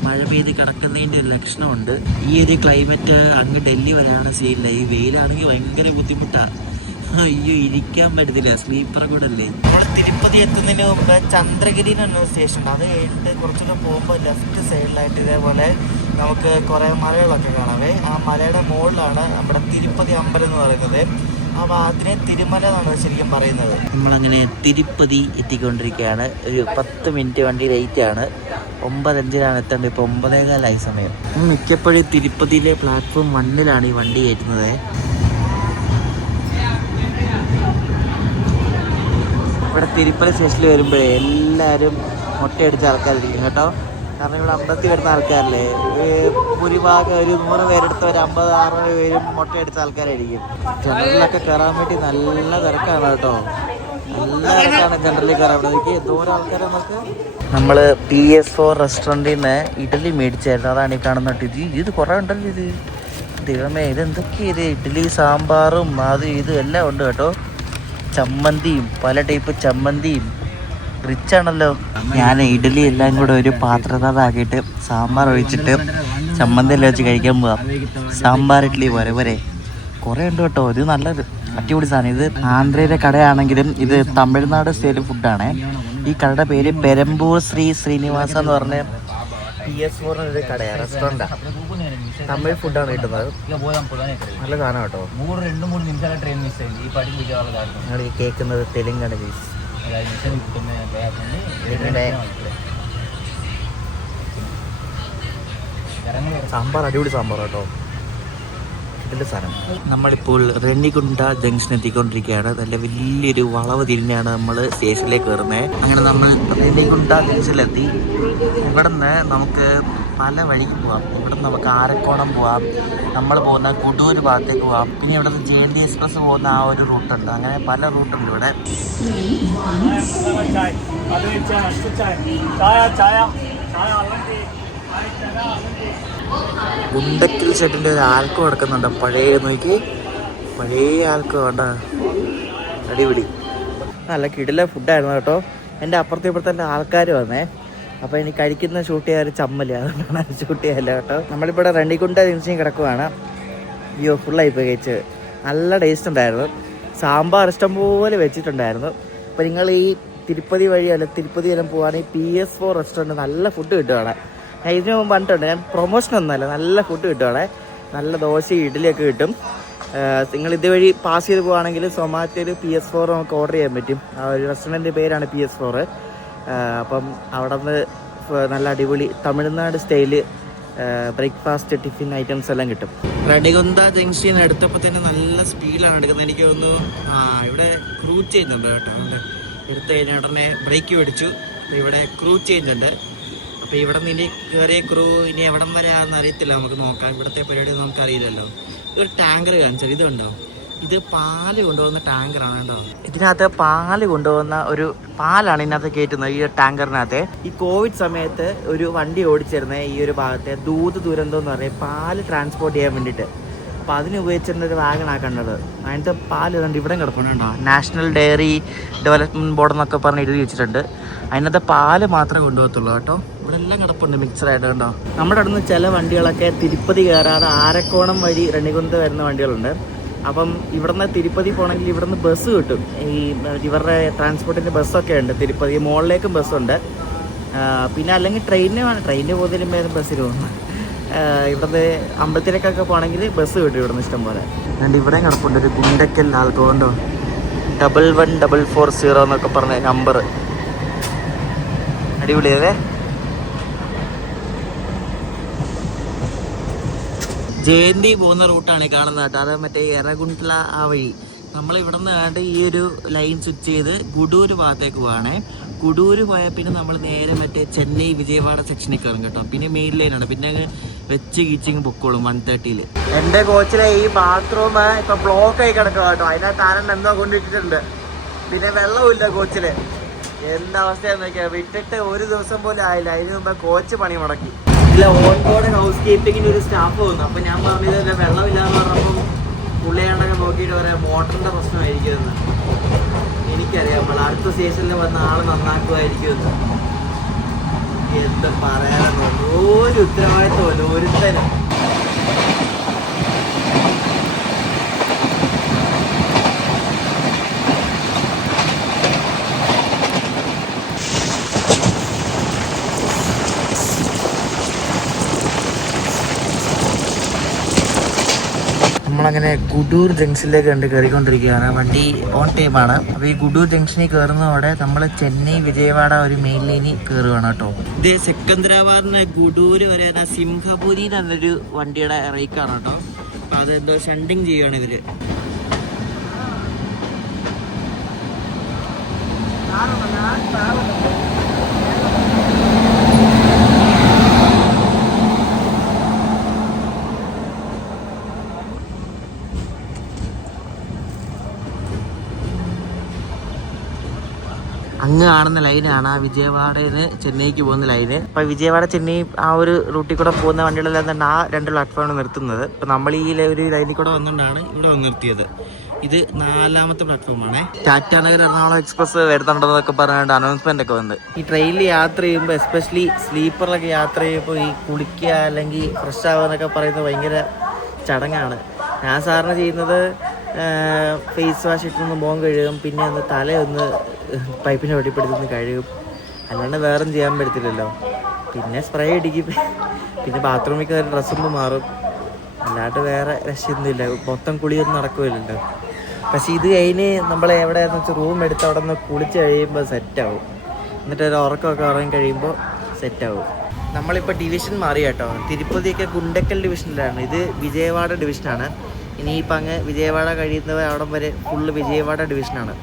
മഴ പെയ്ത് കിടക്കുന്നതിൻ്റെ ഒരു ലക്ഷണമുണ്ട്. ഈ ഒരു ക്ലൈമറ്റ് അങ്ങ് ഡൽഹി വരാണ് സീനില്ല. ഈ വെയിലാണെങ്കിൽ ഭയങ്കര ബുദ്ധിമുട്ടാണ്. അയ്യോ, ഇരിക്കാൻ പറ്റത്തില്ല, സ്ലീപ്പർ കൂടെ അല്ലേ. നമ്മൾ തിരുപ്പതി എത്തുന്നതിന് മുമ്പ് ചന്ദ്രഗിരി എന്നൊരു സ്റ്റേഷൻ ഉണ്ട്. അത് കഴിഞ്ഞിട്ട് കുറച്ചുകൂടെ പോകുമ്പോൾ ലെഫ്റ്റ് സൈഡിലായിട്ട് ഇതേപോലെ നമുക്ക് കുറേ മലകളൊക്കെ കാണാവേ. ആ മലയുടെ മുകളിലാണ് നമ്മുടെ തിരുപ്പതി അമ്പലം എന്ന് പറയുന്നത്. ആ ഭാഗത്തിനെ തിരുമല എന്നാണ് ശരിക്കും പറയുന്നത്. നമ്മളങ്ങനെ തിരുപ്പതി എത്തിക്കൊണ്ടിരിക്കുകയാണ്. ഒരു 10 മിനിറ്റ് വണ്ടി ലേറ്റാണ്. 9:05 എത്തേണ്ടത്. ഇപ്പോൾ 9:15 സമയം. മിക്കപ്പോഴും തിരുപ്പതിയിലെ പ്ലാറ്റ്ഫോം 1-ലാണ് ഈ വണ്ടി കയറ്റുന്നത്. ഇവിടെ തിരുപ്പതി സ്റ്റേഷനിൽ വരുമ്പോഴേ എല്ലാവരും മുട്ടയടിച്ച ആൾക്കാരിരിക്കും കേട്ടോ. കാരണം ഇവിടെ അമ്പലത്തിൽ വരുന്ന ആൾക്കാരല്ലേ, ഭൂരിഭാഗം ഒരു 100 പേരെടുത്ത് ഒരു 50-60 പേരും മുട്ടയടിച്ച ആൾക്കാരായിരിക്കും. ജനറലൊക്കെ കയറാൻ വേണ്ടി നല്ല തിരക്കാണ് കേട്ടോ, നല്ല തിരക്കാണ് ജനറലിൽ കയറാൻ വേണ്ടി. എന്തോരം ആൾക്കാർ നമുക്ക്. നമ്മൾ PS4 റെസ്റ്റോറൻറ്റിൽ നിന്ന് ഇഡലി മേടിച്ചായിരുന്നു, അതാണ് ഈ കാണുന്ന ഇത് കുറേ ഉണ്ടല്ലോ. ഇത് ദൈവമേ, ഇതെന്തൊക്കെയാണ് ഇത്? ഇഡ്ഡലി സാമ്പാറും അത് ഇതും എല്ലാം ഉണ്ട് കേട്ടോ. ചമ്മന്തിയും, പല ടൈപ്പ് ചമ്മന്തിയും, റിച്ചാണല്ലോ. ഞാൻ ഇഡലി എല്ലാം കൂടെ ഒരു പാത്രത്താക്കിയിട്ട് സാമ്പാർ ഒഴിച്ചിട്ട് ചമ്മന്തി എല്ലാം വെച്ച് കഴിക്കാൻ പോവാം. സാമ്പാർ ഇഡ്ഡലി വരെ കുറേ ഉണ്ട് കേട്ടോ. ഇത് നല്ലത്, അടിപൊളി സാധനം. ഇത് ആന്ധ്രയിലെ കടയാണെങ്കിലും ഇത് തമിഴ്നാട് സ്റ്റൈൽ ഫുഡാണ്. ഈ കടയുടെ പേര് പെരമ്പൂർ ശ്രീ ശ്രീനിവാസ എന്ന് പറഞ്ഞ PS4 എന്നൊരു കടയാണ്, റെസ്റ്റോറൻറ്റാണ്. തമിഴ് ഫുഡാണ് കിട്ടുന്നത്. നല്ല സാധനം കേട്ടോ. 3 നിമിഷം ട്രെയിൻ മിസ് ആയി. ഈ പടി ഞങ്ങൾ ഈ കേൾക്കുന്നത് തെലുങ്കാന പീസ്. സാമ്പാർ അടിപൊളി സാമ്പാർ കേട്ടോ, ഇതിൻ്റെ സാധനം. നമ്മളിപ്പോൾ റെണ്ണിക്കുണ്ട ജംഗ്ഷൻ എത്തിക്കൊണ്ടിരിക്കുകയാണ്. നല്ല വലിയൊരു വളവ് തിരിഞ്ഞാണ് നമ്മൾ സ്റ്റേഷനിലേക്ക് കയറുന്നത്. അങ്ങനെ നമ്മൾ റെണ്ണിക്കുണ്ട ജംഗ്ഷനിലെത്തി. ഇവിടെ നിന്ന് നമുക്ക് പല വഴിക്ക് പോവാം. ഇവിടെ നിന്ന് നമുക്ക് ആരക്കോണം പോവാം, നമ്മൾ പോകുന്ന കുടൂർ ഭാഗത്തേക്ക് പോവാം. പിന്നെ ഇവിടെ നിന്ന് JNT എക്സ്പ്രസ് പോകുന്ന ആ ഒരു റൂട്ടുണ്ട്. അങ്ങനെ പല റൂട്ടുണ്ട് ഇവിടെ. ഗുണ്ടക്കൽ ഷെഡിൻ്റെ ഒരു ആൽക്കോ കിടക്കുന്നുണ്ട്, പഴയ നോക്കി, പഴയ ആൽക്കോ വേണ്ട, അടിപൊളി. നല്ല കിടില ഫുഡായിരുന്നു കേട്ടോ. എൻ്റെ അപ്പുറത്തെ ഇപ്പുറത്തെ ആൾക്കാർ വന്നേ. അപ്പോൾ എനിക്ക് കഴിക്കുന്ന ഷൂട്ട് ചെയ്യാൻ ഒരു ചമ്മല്, അതുകൊണ്ടാണ് ഷൂട്ട് ചെയ്യാല്ല കേട്ടോ. നമ്മളിവിടെ റെണ്ണിക്കുണ്ട ജംഗ്ഷനിൽ കിടക്കുവാണ്. അയ്യോ, ഫുള്ളായിപ്പോയി കഴിച്ച്. നല്ല ടേസ്റ്റ് ഉണ്ടായിരുന്നു. സാമ്പാർ ഇഷ്ടംപോലെ വെച്ചിട്ടുണ്ടായിരുന്നു. അപ്പോൾ നിങ്ങൾ ഈ തിരുപ്പതി വഴി അല്ല തിരുപ്പതി എല്ലാം പോവുകയാണെങ്കിൽ PS4 റെസ്റ്റോറൻറ്റ് നല്ല ഫുഡ് കിട്ടും അവിടെ. ഞാൻ ഇതിനു മുമ്പ് കണ്ടിട്ടുണ്ട്, ഞാൻ പ്രൊമോഷനൊന്നുമല്ല, നല്ല ഫുഡ് കിട്ടും അവിടെ. നല്ല ദോശ ഇഡ്ഡലിയൊക്കെ കിട്ടും. നിങ്ങൾ ഇതുവഴി പാസ് ചെയ്ത് പോവുകയാണെങ്കിൽ സൊമാറ്റോയിൽ PS4 നമുക്ക് ഓർഡർ ചെയ്യാൻ പറ്റും. ആ ഒരു റെസ്റ്റോറൻറ്റിൻ്റെ പേരാണ് PS4. അപ്പം അവിടെ നിന്ന് നല്ല അടിപൊളി Tamil Nadu style breakfast tiffin items എല്ലാം കിട്ടും. റെഡികുന്ത ജംഗ്ഷൻ എടുത്തപ്പോൾ തന്നെ നല്ല സ്പീഡിലാണ് എടുക്കുന്നത്. എനിക്ക് തോന്നുന്നു ഇവിടെ ക്രൂസ് ചെയ്യുന്നുണ്ട് കേട്ടോ. അതുകൊണ്ട് എടുത്തു കഴിഞ്ഞാൽ ഉടനെ ബ്രേക്ക് പിടിച്ചു. അപ്പോൾ ഇവിടെ ക്രൂസ് ചെയ്യുന്നുണ്ട്. അപ്പോൾ ഇവിടെ നിന്ന് ഇനി കയറിയ ക്രൂ ഇനി എവിടം വരെ ആണെന്ന് അറിയത്തില്ല. നമുക്ക് നോക്കാം. ഇവിടുത്തെ പരിപാടി നമുക്ക് അറിയില്ലല്ലോ. ഒരു ടാങ്കർ കാണിച്ചാൽ ഇതുണ്ടോ, ഇത് പാല് കൊണ്ടുപോകുന്ന ടാങ്കറാണ് കേട്ടോ. ഇതിനകത്ത് പാല് കൊണ്ടുപോകുന്ന ഒരു പാലാണ് ഇതിനകത്ത് കയറ്റുന്നത് ഈ ടാങ്കറിനകത്ത്. ഈ കോവിഡ് സമയത്ത് ഒരു വണ്ടി ഓടിച്ചിരുന്നത് ഈ ഒരു ഭാഗത്തെ ദൂത് ദുരന്തം എന്ന് പറയും, പാല് ട്രാൻസ്പോർട്ട് ചെയ്യാൻ വേണ്ടിയിട്ട്. അപ്പോൾ അതിന് ഉപയോഗിച്ചിരുന്ന ഒരു വാഗണാണ് കണ്ടത്. അതിൻ്റെ പാല് കണ്ട് ഇവിടെ കിടപ്പുണ്ടോ, നാഷണൽ ഡയറി ഡെവലപ്മെൻറ്റ് ബോർഡ് എന്നൊക്കെ പറഞ്ഞ് എഴുതി വെച്ചിട്ടുണ്ട്. അതിനകത്ത് പാല് മാത്രമേ കൊണ്ടുപോകത്തുള്ളൂ കേട്ടോ. ഇവിടെ എല്ലാം കിടപ്പുണ്ട് മിക്സഡായിട്ട് കേട്ടോ. നമ്മുടെ അവിടെ നിന്ന് ചില വണ്ടികളൊക്കെ തിരുപ്പതി കയറാതെ ആരക്കോണം വഴി റെണികുന്ത വരുന്ന വണ്ടികളുണ്ട്. അപ്പം ഇവിടുന്ന് തിരുപ്പതി പോകണമെങ്കിൽ ഇവിടുന്ന് ബസ് കിട്ടും. ഈ ഇവരുടെ ട്രാൻസ്പോർട്ടിൻ്റെ ബസ്സൊക്കെ ഉണ്ട് തിരുപ്പതി മുകളിലേക്കും ബസ്സുണ്ട്. പിന്നെ അല്ലെങ്കിൽ ട്രെയിനിന് പോകുന്നതിലും വേറെ ബസ്സിൽ പോകുന്നു. ഇവിടുന്ന് അമ്പലത്തിലേക്കൊക്കെ പോകണമെങ്കിൽ ബസ് കിട്ടും ഇവിടുന്ന് ഇഷ്ടം പോലെ. അതുകൊണ്ട് ഇവിടെ കിടപ്പുണ്ട് ഒരു ഗുണ്ടക്കൽ ആൽക്കോണ്ടോ 11440 എന്നൊക്കെ പറഞ്ഞ നമ്പർ. അടിപൊളിയല്ലേ. ജയന്തി പോകുന്ന റൂട്ടാണ് കാണുന്നത് കേട്ടോ. അത് മറ്റേ എറഗുണ്ടല ആ വഴി. നമ്മൾ ഇവിടെ നിന്ന് വേണ്ട ഈ ഒരു ലൈൻ സ്വിച്ച് ചെയ്ത് ഗുഡൂര് ഭാഗത്തേക്ക് പോവാണേ. ഗുഡൂര് പോയാൽ പിന്നെ നമ്മൾ നേരെ മറ്റേ ചെന്നൈ വിജയവാഡ സെക്ഷനിൽ കയറും കേട്ടോ. പിന്നെ മെയിൻ ലൈനാണ്. പിന്നെ അങ്ങ് വെച്ച് കീച്ചിങ് പൊക്കോളും 130. എൻ്റെ കോച്ചിലെ ഈ ബാത്റൂം ഇപ്പം ബ്ലോക്ക് ആയി കിടക്കുക കേട്ടോ. അതിനകത്ത് ആരണ്ട് എന്തോ കൊണ്ടിട്ടിട്ടുണ്ട്. പിന്നെ വെള്ളമില്ല കോച്ചില്. എന്താവസ്ഥയാന്ന് നോക്കിയാൽ വിട്ടിട്ട് ഒരു ദിവസം പോലും ആയില്ല. അതിന് മുമ്പ് കോച്ച് പണി മുടക്കി. ഇല്ല, ഓൺ ബോർഡ് ഹൗസ് കീപ്പിങ്ങിന് ഒരു സ്റ്റാഫ് വന്നു. അപ്പം ഞാൻ പറഞ്ഞത് വെള്ളമില്ലാന്ന് പറഞ്ഞപ്പം പുള്ളിയാണ്ടൊക്കെ നോക്കിയിട്ട് പറയാം മോട്ടറിൻ്റെ പ്രശ്നമായിരിക്കുമെന്ന്. എനിക്കറിയാം നമ്മൾ അടുത്ത സ്റ്റേഷനിൽ വന്ന ആൾ നന്നാക്കുമായിരിക്കുമെന്ന്. എന്താ പറയാനോ, ഒരു ഉത്തരവാദിത്വമല്ല ഒരുത്തരം. നമ്മളങ്ങനെ ഗുഡൂർ ജംഗ്ഷനിലേക്ക് കണ്ട് കയറിക്കൊണ്ടിരിക്കുകയാണ്. വണ്ടി ഓൺ ടൈമാണ്. അപ്പോൾ ഈ ഗുഡൂർ ജംഗ്ഷനിൽ കയറുന്നതോടെ നമ്മൾ ചെന്നൈ വിജയവാഡ ഒരു മെയിൻ ലൈനിൽ കയറുകയാണ് കേട്ടോ. ഇത് സെക്കന്ദരാബാദിന് ഗുഡൂര് വരെ സിംഹപുരി എന്നൊരു വണ്ടിയുടെ റേക്കാണ് കേട്ടോ. അപ്പോൾ അതെന്തോ ഷണ്ടിങ് ചെയ്യുകയാണ് ഇവര്. അങ്ങ് കാണുന്ന ലൈനാണ് ആ വിജയവാഡയിൽ നിന്ന് ചെന്നൈക്ക് പോകുന്ന ലൈന്. അപ്പോൾ വിജയവാഡ ചെന്നൈ ആ ഒരു റൂട്ടിൽ കൂടെ പോകുന്ന വണ്ടികളെല്ലാം തന്നെ ആ 2 പ്ലാറ്റ്ഫോമാണ് നിർത്തുന്നത്. ഇപ്പോൾ നമ്മൾ ഈ ഒരു ലൈനിൽ കൂടെ വന്നുകൊണ്ടാണ് ഇവിടെ വന്ന് നിർത്തിയത്. ഇത് 4ാമത്തെ പ്ലാറ്റ്ഫോമാണ്. ടാറ്റാനഗർ എറണാകുളം എക്സ്പ്രസ് വരുന്നുണ്ടെന്നൊക്കെ പറഞ്ഞുകൊണ്ട് അനൗൺസ്മെന്റ് ഒക്കെ വന്ന്. ഈ ട്രെയിനിൽ യാത്ര ചെയ്യുമ്പോൾ എസ്പെഷ്യലി സ്ലീപ്പറിലൊക്കെ യാത്ര ചെയ്യുമ്പോൾ ഈ കുളിക്കുക അല്ലെങ്കിൽ ഫ്രഷ് ആവുക എന്നൊക്കെ പറയുന്നത് ഭയങ്കര ചടങ്ങാണ്. ഞാൻ സാറിന് ചെയ്യുന്നത് ഫേസ് വാഷ് ഇട്ടൊന്ന് മുഖം കഴുകും, പിന്നെ ഒന്ന് തലയൊന്ന് പൈപ്പിനെ വെട്ടിപ്പിടിച്ചൊന്ന് കഴുകും. അല്ലാണ്ട് വേറൊന്നും ചെയ്യാൻ പറ്റത്തില്ലല്ലോ. പിന്നെ സ്പ്രേ അടിക്കും, പിന്നെ ബാത്റൂമിൽ കയറി ഡ്രസ്സൊന്നും മാറും. അല്ലാണ്ട് വേറെ രക്ഷയൊന്നുമില്ല. മൊത്തം കുളിയൊന്നും നടക്കുമല്ലോ. പക്ഷെ ഇത് കഴിഞ്ഞ് നമ്മൾ എവിടെയാണെന്ന് വെച്ചാൽ റൂം എടുത്ത് അവിടെ നിന്ന് കുളിച്ച് കഴിയുമ്പോൾ സെറ്റാവും. എന്നിട്ട് ഒരു ഉറക്കമൊക്കെ ഉറങ്ങി കഴിയുമ്പോൾ സെറ്റാവും. നമ്മളിപ്പോൾ ഡിവിഷൻ മാറി കേട്ടോ. തിരുപ്പതിയൊക്കെ ഗുണ്ടക്കൽ ഡിവിഷനിലാണ്. ഇത് വിജയവാഡ ഡിവിഷനാണ്. ഇനിയിപ്പോൾ അങ്ങ് വിജയവാഡ കഴിയുന്നവർ അവിടം വരെ ഫുള്ള് വിജയവാഡ ഡിവിഷനാണ്.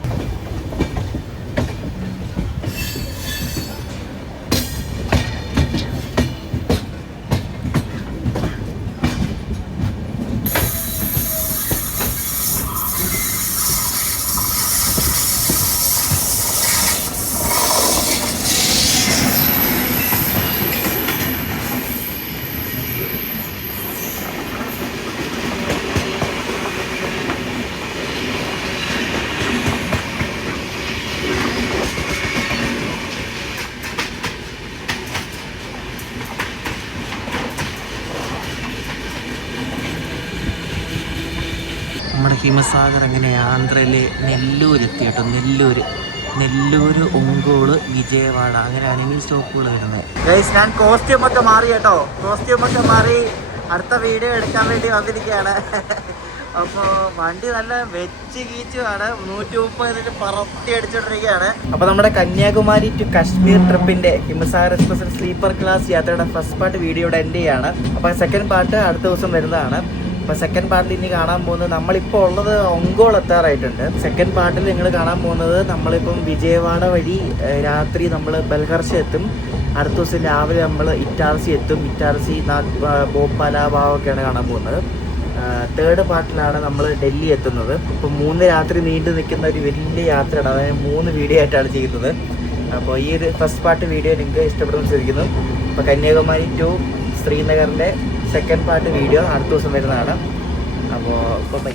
നമ്മുടെ ഹിമസാഗർ അങ്ങനെ ആന്ധ്രയിലെ നെല്ലൂർ എത്തി കേട്ടോ. നെല്ലൂർ ഒങ്കോള് വിജയവാഡ അങ്ങനെയാണ് ഈ സ്റ്റോപ്പുകൾ വരുന്നത്. ഗൈസ്, ഞാൻ കോസ്റ്റ്യൂം ഒക്കെ മാറി കേട്ടോ. കോസ്റ്റ്യൂം ഒക്കെ മാറി അടുത്ത വീഡിയോ എടുക്കാൻ വേണ്ടി വന്നിരിക്കുകയാണ്. അപ്പോൾ വണ്ടി നല്ല വെച്ച് കീച്ചുമാണ്, 130 പറത്തി അടിച്ചോണ്ടിരിക്കുകയാണ്. അപ്പോൾ നമ്മുടെ കന്യാകുമാരി ടു കാശ്മീർ ട്രിപ്പിന്റെ ഹിമസാഗർ എക്സ്പ്രസ് സ്ലീപ്പർ ക്ലാസ് യാത്രയുടെ ഫസ്റ്റ് പാർട്ട് വീഡിയോയുടെ എൻഡ് ചെയ്യാണ്. അപ്പോൾ സെക്കൻഡ് പാർട്ട് അടുത്ത ദിവസം വരുന്നതാണ്. അപ്പോൾ സെക്കൻഡ് പാർട്ടിൽ ഇനി കാണാൻ പോകുന്നത്, നമ്മളിപ്പോൾ ഉള്ളത് ഒങ്കോൾ എത്താറായിട്ടുണ്ട്. സെക്കൻഡ് പാർട്ടിൽ നിങ്ങൾ കാണാൻ പോകുന്നത്, നമ്മളിപ്പം വിജയവാഡ വഴി രാത്രി നമ്മൾ ബൽഹർഷ എത്തും. അടുത്ത ദിവസം രാവിലെ നമ്മൾ ഇറ്റാർസി എത്തും. ഇറ്റാർസി ഭോപ്പാല ഭാവമൊക്കെയാണ് കാണാൻ പോകുന്നത്. തേർഡ് പാർട്ടിലാണ് നമ്മൾ ഡൽഹി എത്തുന്നത്. ഇപ്പോൾ 3 രാത്രി നീണ്ടു നിൽക്കുന്ന ഒരു വലിയ യാത്രയാണ്. അതായത് 3 വീഡിയോ ആയിട്ടാണ് ചെയ്യുന്നത്. അപ്പോൾ ഈ ഒരു ഫസ്റ്റ് പാർട്ട് വീഡിയോ നിങ്ങൾക്ക് ഇഷ്ടപ്പെടുമെന്ന് വിശ്വസിക്കുന്നു. അപ്പോൾ കന്യാകുമാരി ടു ശ്രീനഗറിൻ്റെ സെക്കൻഡ് പാർട്ട് വീഡിയോ അടുത്ത ദിവസം വരുന്നതാണ്. അപ്പോൾ ബൈ.